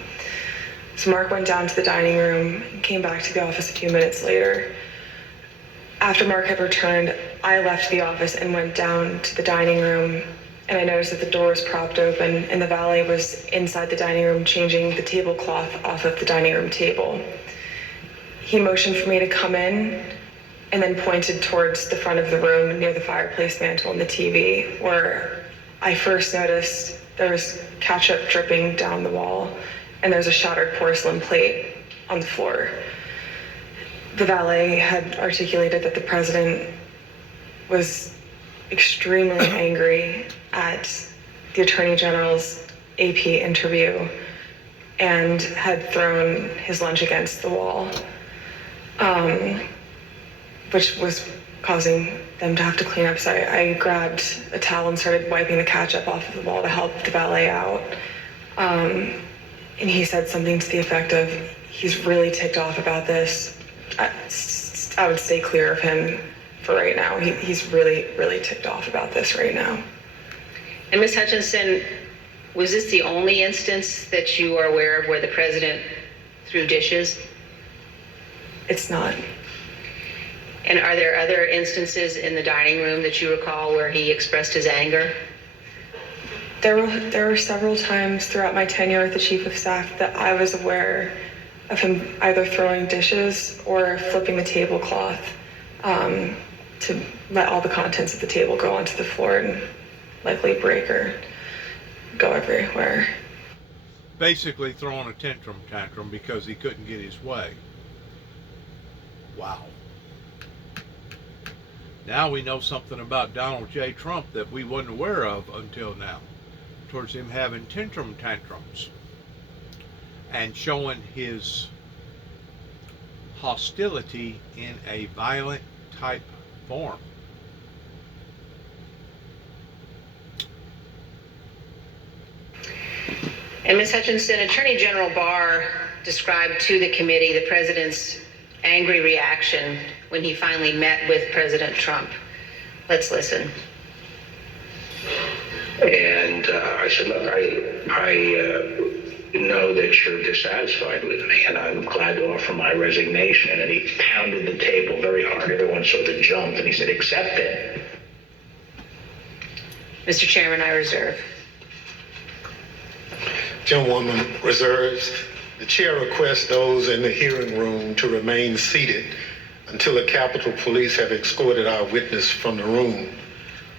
So Mark went down to the dining room and came back to the office a few minutes later. After Mark had returned, I left the office and went down to the dining room, and I noticed that the door was propped open and the valet was inside the dining room changing the tablecloth off of the dining room table. He motioned for me to come in and then pointed towards the front of the room near the fireplace mantle and the TV, where I first noticed there was ketchup dripping down the wall and there's a shattered porcelain plate on the floor. The valet had articulated that the president was extremely angry at the Attorney General's AP interview and had thrown his lunch against the wall, which was causing them to have to clean up. So I grabbed a towel and started wiping the ketchup off of the wall to help the valet out. And he said something to the effect of, he's really ticked off about this. I would stay clear of him for right now. He's really, really ticked off about this right now. And Ms. Hutchinson, was this the only instance that you are aware of where the president threw dishes? It's not. And are there other instances in the dining room that you recall where he expressed his anger? There were several times throughout my tenure as the chief of staff that I was aware of him either throwing dishes or flipping the tablecloth to let all the contents of the table go onto the floor and likely break or go everywhere. Basically throwing a tantrum because he couldn't get his way. Wow. Now we know something about Donald J. Trump that we wasn't aware of until now, towards him having tantrums and showing his hostility in a violent type form. And Ms. Hutchinson, Attorney General Barr described to the committee the president's angry reaction when he finally met with President Trump. Let's listen. And I said, look, I know that you're dissatisfied with me, and I'm glad to offer my resignation. And he pounded the table very hard. Everyone sort of jumped, and he said, accept it. Mr. Chairman, I reserve. Gentlewoman reserves. The chair requests those in the hearing room to remain seated until the Capitol Police have escorted our witness from the room.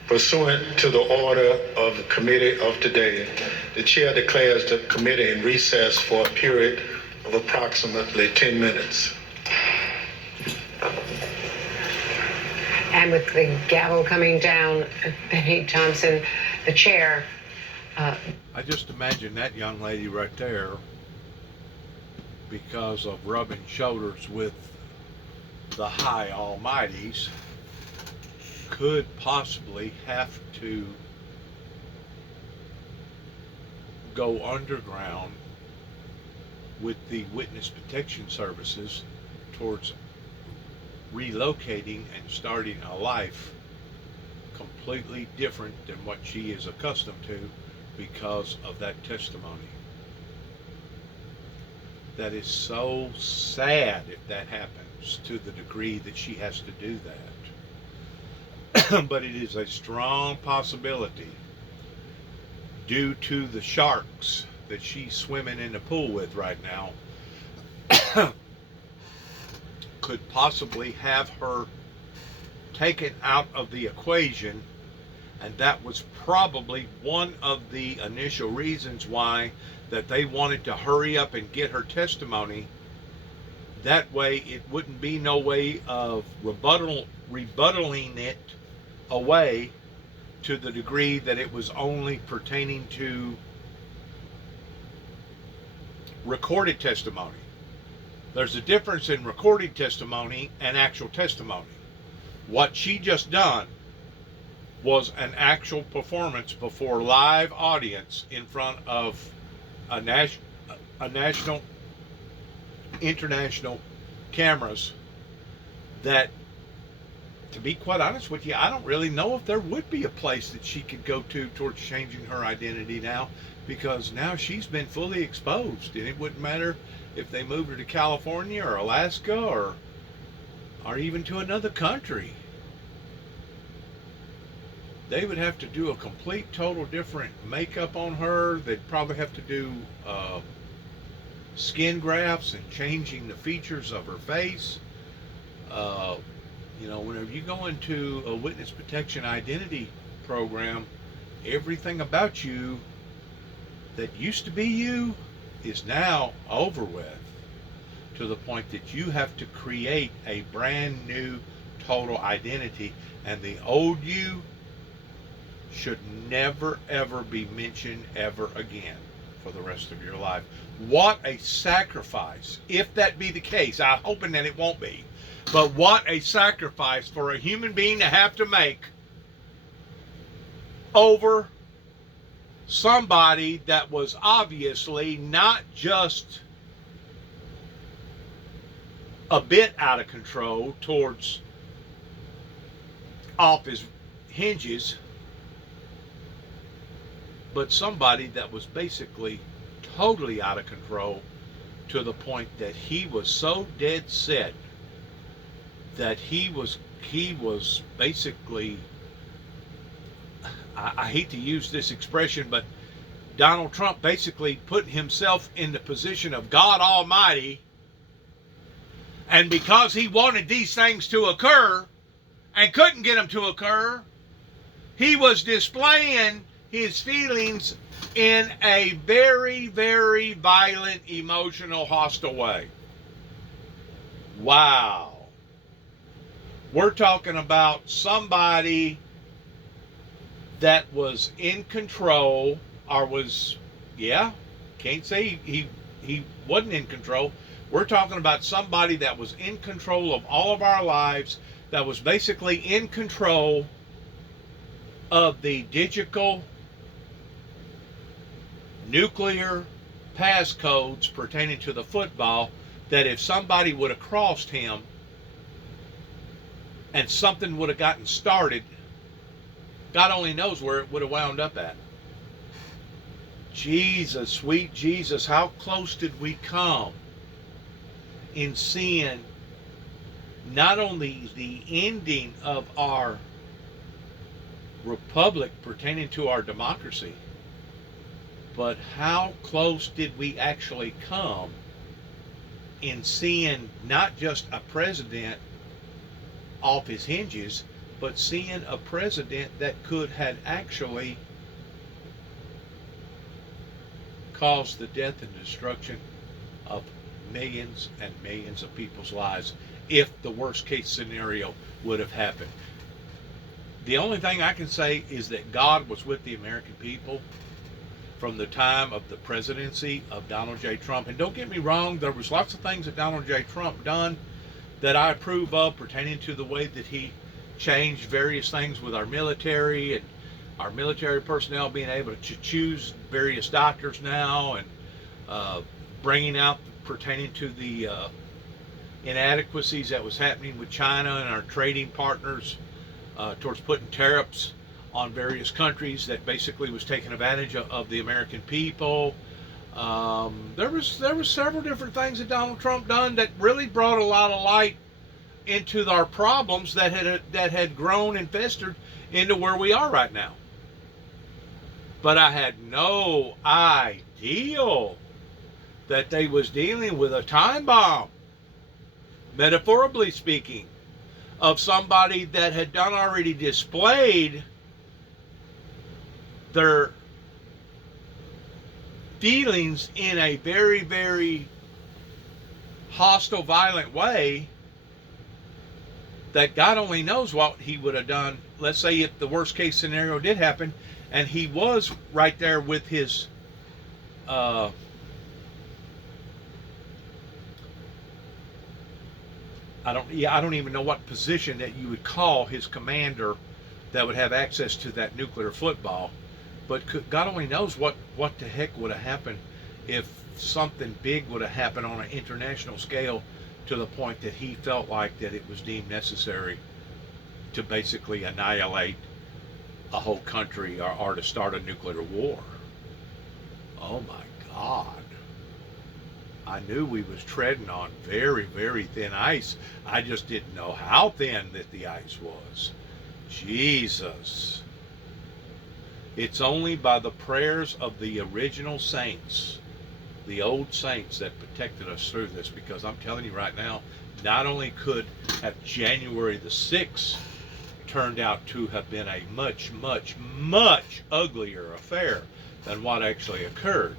Pursuant to the order of the committee of today, the chair declares the committee in recess for a period of approximately 10 minutes. And with the gavel coming down, Benny Thompson, the chair. I just imagine that young lady right there, because of rubbing shoulders with the high almighties, could possibly have to go underground with the witness protection services towards relocating and starting a life completely different than what she is accustomed to because of that testimony. That is so sad if that happens, to the degree that she has to do that. But it is a strong possibility, due to the sharks that she's swimming in the pool with right now, could possibly have her taken out of the equation. And that was probably one of the initial reasons why that they wanted to hurry up and get her testimony. That way it wouldn't be no way of rebuttaling it away to the degree that it was only pertaining to recorded testimony. There's a difference in recorded testimony and actual testimony. What she just done was an actual performance before live audience in front of a national, international cameras that, to be quite honest with you, I don't really know if there would be a place that she could go to towards changing her identity now, because now she's been fully exposed, and it wouldn't matter if they moved her to California or Alaska or even to another country. They would have to do a complete, total different makeup on her. They'd probably have to do skin grafts and changing the features of her face. You know, whenever you go into a witness protection identity program, everything about you that used to be you is now over with, to the point that you have to create a brand new total identity, and the old you should never ever be mentioned ever again. for the rest of your life. What a sacrifice, if that be the case. I'm hoping that it won't be. But what a sacrifice for a human being to have to make over somebody that was obviously not just a bit out of control towards off his hinges, but somebody that was basically totally out of control to the point that he was so dead set that he was basically, I hate to use this expression, but Donald Trump basically put himself in the position of God Almighty, and because he wanted these things to occur and couldn't get them to occur, he was displaying his feelings in a very, very violent, emotional, hostile way. Wow. We're talking about somebody that was in control, or was, can't say he wasn't in control. We're talking about somebody that was in control of all of our lives, that was basically in control of the digital nuclear passcodes pertaining to the football, that if somebody would have crossed him and something would have gotten started, God only knows where it would have wound up at. Jesus, sweet Jesus, how close did we come in seeing not only the ending of our republic pertaining to our democracy, but how close did we actually come in seeing not just a president off his hinges, but seeing a president that could have actually caused the death and destruction of millions and millions of people's lives if the worst case scenario would have happened. The only thing I can say is that God was with the American people from the time of the presidency of Donald J. Trump. And don't get me wrong, there was lots of things that Donald J. Trump done that I approve of, pertaining to the way that he changed various things with our military, and our military personnel being able to choose various doctors now, and bringing out pertaining to the inadequacies that was happening with China and our trading partners towards putting tariffs on various countries that basically was taking advantage of the American people. There was several different things that Donald Trump done that really brought a lot of light into our problems that had grown and festered into where we are right now. But I had no idea that they was dealing with a time bomb, metaphorically speaking, of somebody that had done already displayed their feelings in a very, very hostile, violent way, that God only knows what he would have done. Let's say if the worst case scenario did happen, and he was right there with his I don't even know what position that you would call his commander that would have access to that nuclear football. But God only knows what the heck would have happened if something big would have happened on an international scale, to the point that he felt like that it was deemed necessary to basically annihilate a whole country, or to start a nuclear war. Oh my God. I knew we was treading on very, very thin ice. I just didn't know how thin that the ice was. Jesus. It's only by the prayers of the original saints, the old saints, that protected us through this, because I'm telling you right now, not only could have January the 6th turned out to have been a much, much, much uglier affair than what actually occurred,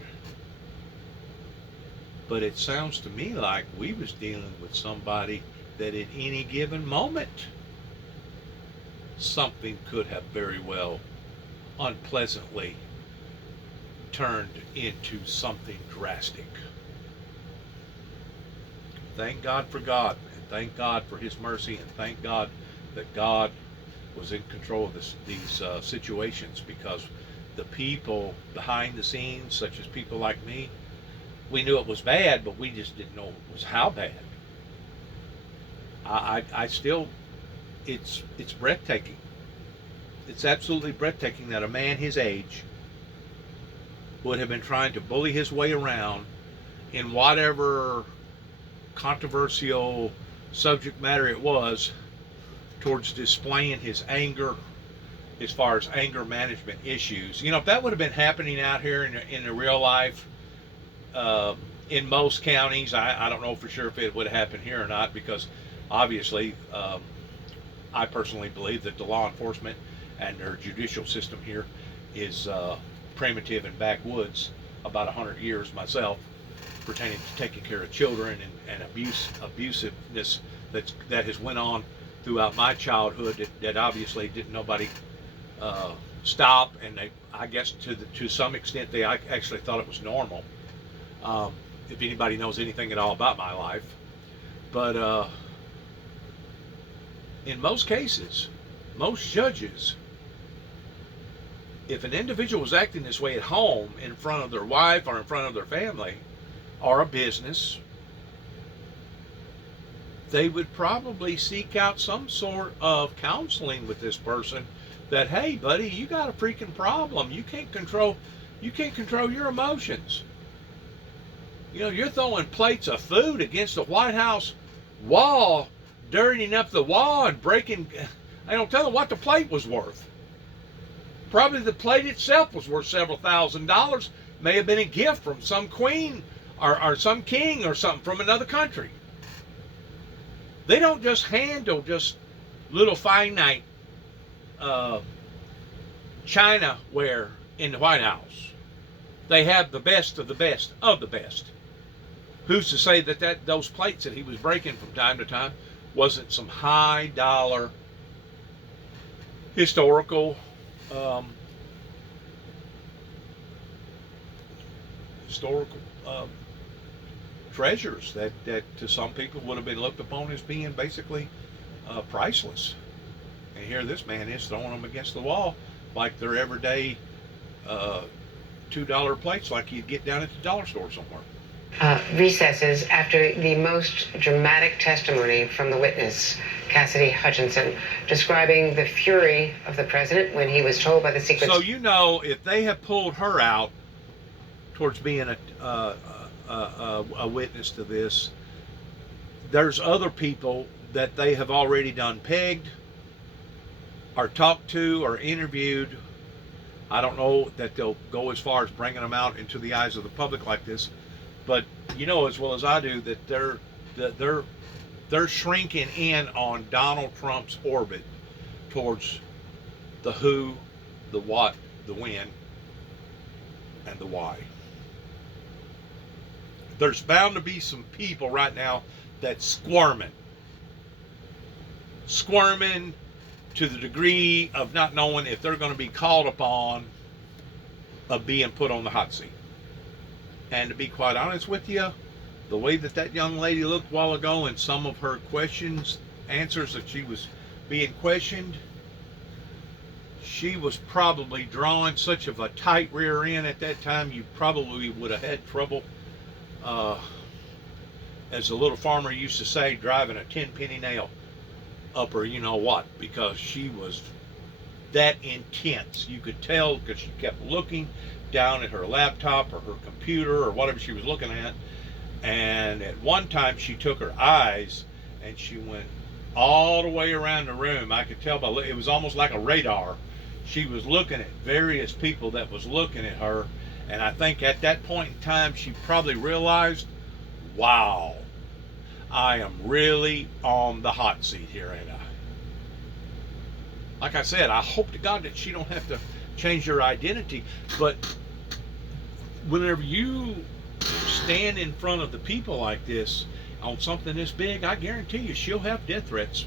but it sounds to me like we was dealing with somebody that at any given moment something could have very well unpleasantly turned into something drastic. Thank God for God, and thank God for His mercy, and thank God that God was in control of these situations, because the people behind the scenes, such as people like me, we knew it was bad, but we just didn't know it was how bad. I still, it's breathtaking. It's absolutely breathtaking that a man his age would have been trying to bully his way around in whatever controversial subject matter it was towards displaying his anger as far as anger management issues. You know, if that would have been happening out here in the real life, in most counties, I don't know for sure if it would have happened here or not, because obviously I personally believe that the law enforcement and their judicial system here is primitive and backwoods, about 100 years myself, pertaining to taking care of children and abusiveness that has went on throughout my childhood that obviously didn't nobody stop, and I guess to some extent they actually thought it was normal, if anybody knows anything at all about my life. But in most cases, most judges, if an individual was acting this way at home in front of their wife or in front of their family or a business, they would probably seek out some sort of counseling with this person that, hey buddy, you got a freaking problem. You can't control your emotions. You know, you're throwing plates of food against the White House wall, dirtying up the wall and breaking. I don't tell them what the plate was worth. Probably the plate itself was worth several $1,000s. May have been a gift from some queen or some king or something from another country. They don't just handle just little finite Chinaware in the White House. They have the best of the best of the best. Who's to say that those plates that he was breaking from time to time wasn't some high dollar historical treasures that to some people would have been looked upon as being basically priceless. And here this man is throwing them against the wall like they're everyday $2 plates like you'd get down at the dollar store somewhere. Recesses after the most dramatic testimony from the witness, Cassidy Hutchinson, describing the fury of the president when he was told by the Secret So you know, if they have pulled her out towards being a witness to this, there's other people that they have already done pegged or talked to or interviewed. I don't know that they'll go as far as bringing them out into the eyes of the public like this, but you know as well as I do that they're shrinking in on Donald Trump's orbit towards the who, the what, the when, and the why. There's bound to be some people right now that's squirming to the degree of not knowing if they're going to be called upon of being put on the hot seat. And to be quite honest with you, the way that young lady looked a while ago and some of her answers that she was being questioned, she was probably drawing such of a tight rear end at that time, you probably would have had trouble, as the little farmer used to say, driving a 10-penny nail up her you know what, because she was that intense. You could tell because she kept looking down at her laptop or her computer or whatever she was looking at, and at one time she took her eyes and she went all the way around the room. I could tell it was almost like a radar. She was looking at various people that was looking at her, and I think at that point in time she probably realized, wow, I am really on the hot seat here, ain't I? Like I said, I hope to God that she don't have to change her identity, but whenever you stand in front of the people like this on something this big, I guarantee you she'll have death threats.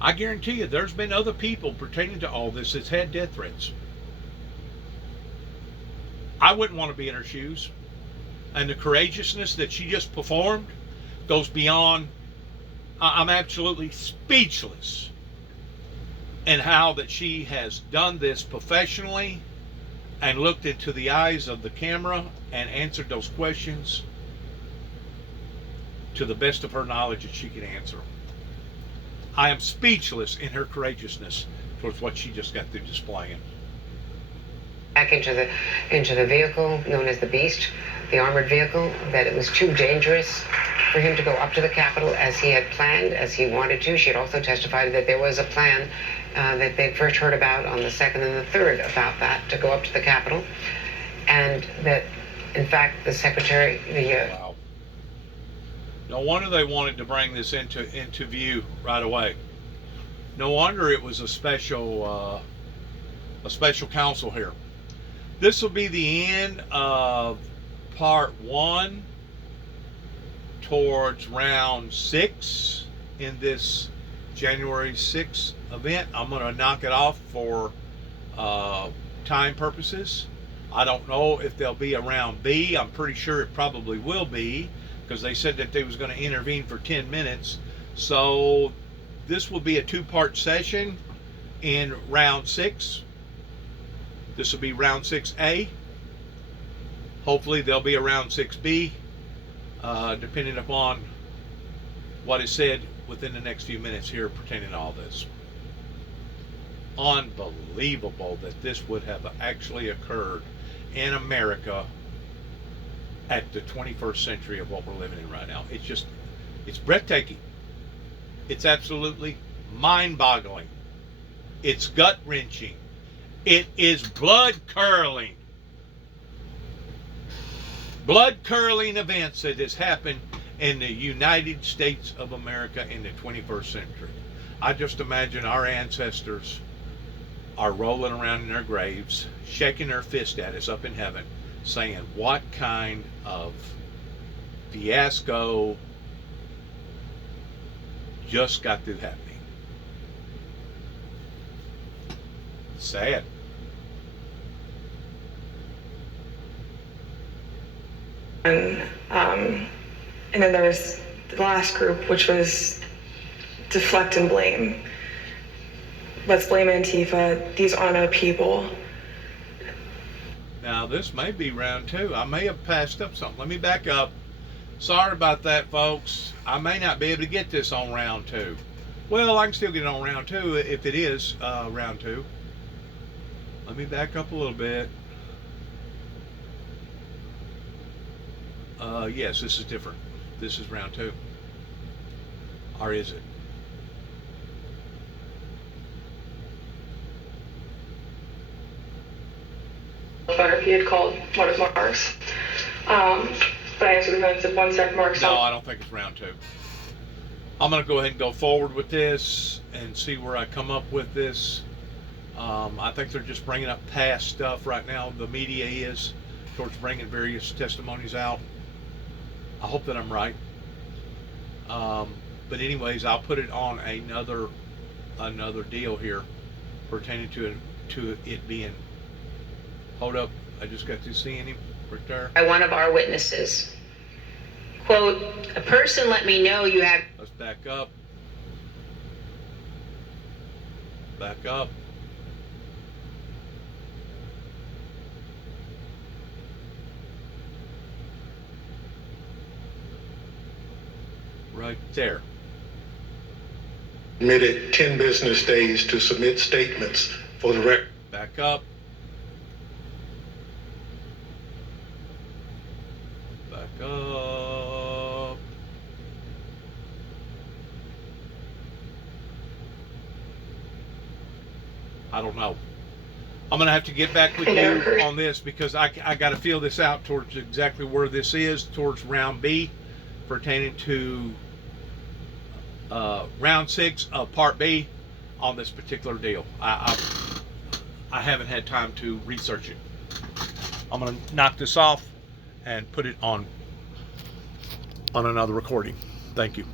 I guarantee you there's been other people pertaining to all this that's had death threats. I wouldn't want to be in her shoes. And the courageousness that she just performed goes beyond. I'm absolutely speechless in how that she has done this professionally and looked into the eyes of the camera and answered those questions to the best of her knowledge that she can answer. I am speechless in her courageousness towards what she just got through displaying. Back into the vehicle known as the Beast, the armored vehicle, that it was too dangerous for him to go up to the Capitol as he had planned, as he wanted to. She had also testified that there was a plan that they'd first heard about on the 2nd and the 3rd about that, to go up to the Capitol, and that, in fact, the secretary, Wow. No wonder they wanted to bring this into view right away. No wonder it was a special counsel here. This will be the end of part 1 towards round 6 in this January 6th event. I'm going to knock it off for time purposes. I don't know if there'll be a round B. I'm pretty sure it probably will be, because they said that they was going to intervene for 10 minutes. So this will be a 2-part session in round 6. This will be round 6A. Hopefully there'll be a round 6B, depending upon what is said within the next few minutes here pertaining to all this. Unbelievable that this would have actually occurred in America at the 21st century of what we're living in right now. It's breathtaking. It's absolutely mind-boggling. It's gut-wrenching. It is blood-curdling. Blood-curdling events that has happened in the United States of America in the 21st century. I just imagine our ancestors are rolling around in their graves, shaking their fist at us up in heaven, saying, what kind of fiasco just got through happening? Sad. And then there was the last group, which was deflect and blame. Let's blame Antifa. These aren't our people. Now, this may be round 2. I may have passed up something. Let me back up. Sorry about that, folks. I may not be able to get this on round 2. Well, I can still get it on round 2 if it is round 2. Let me back up a little bit. Yes, this is different. This is round 2. Or is it? Better if he had called one of Mark's. But I answered the phone and said, 1 sec, Mark. No, I don't think it's round 2. I'm going to go ahead and go forward with this and see where I come up with this. I think they're just bringing up past stuff right now. The media is towards bringing various testimonies out. I hope that I'm right. But anyways, I'll put it on another deal here pertaining to it being. Hold up, I just got to seeing him right there. By one of our witnesses. Quote, a person let me know you have. Let's back up. Back up. Right there. Permitted 10 business days to submit statements for the record. Back up. Back up. I don't know. I'm going to have to get back with you on this because I got to feel this out towards exactly where this is, towards round B, pertaining to round 6 of part B on this particular deal. I haven't had time to research it. I'm going to knock this off and put it on another recording. Thank you.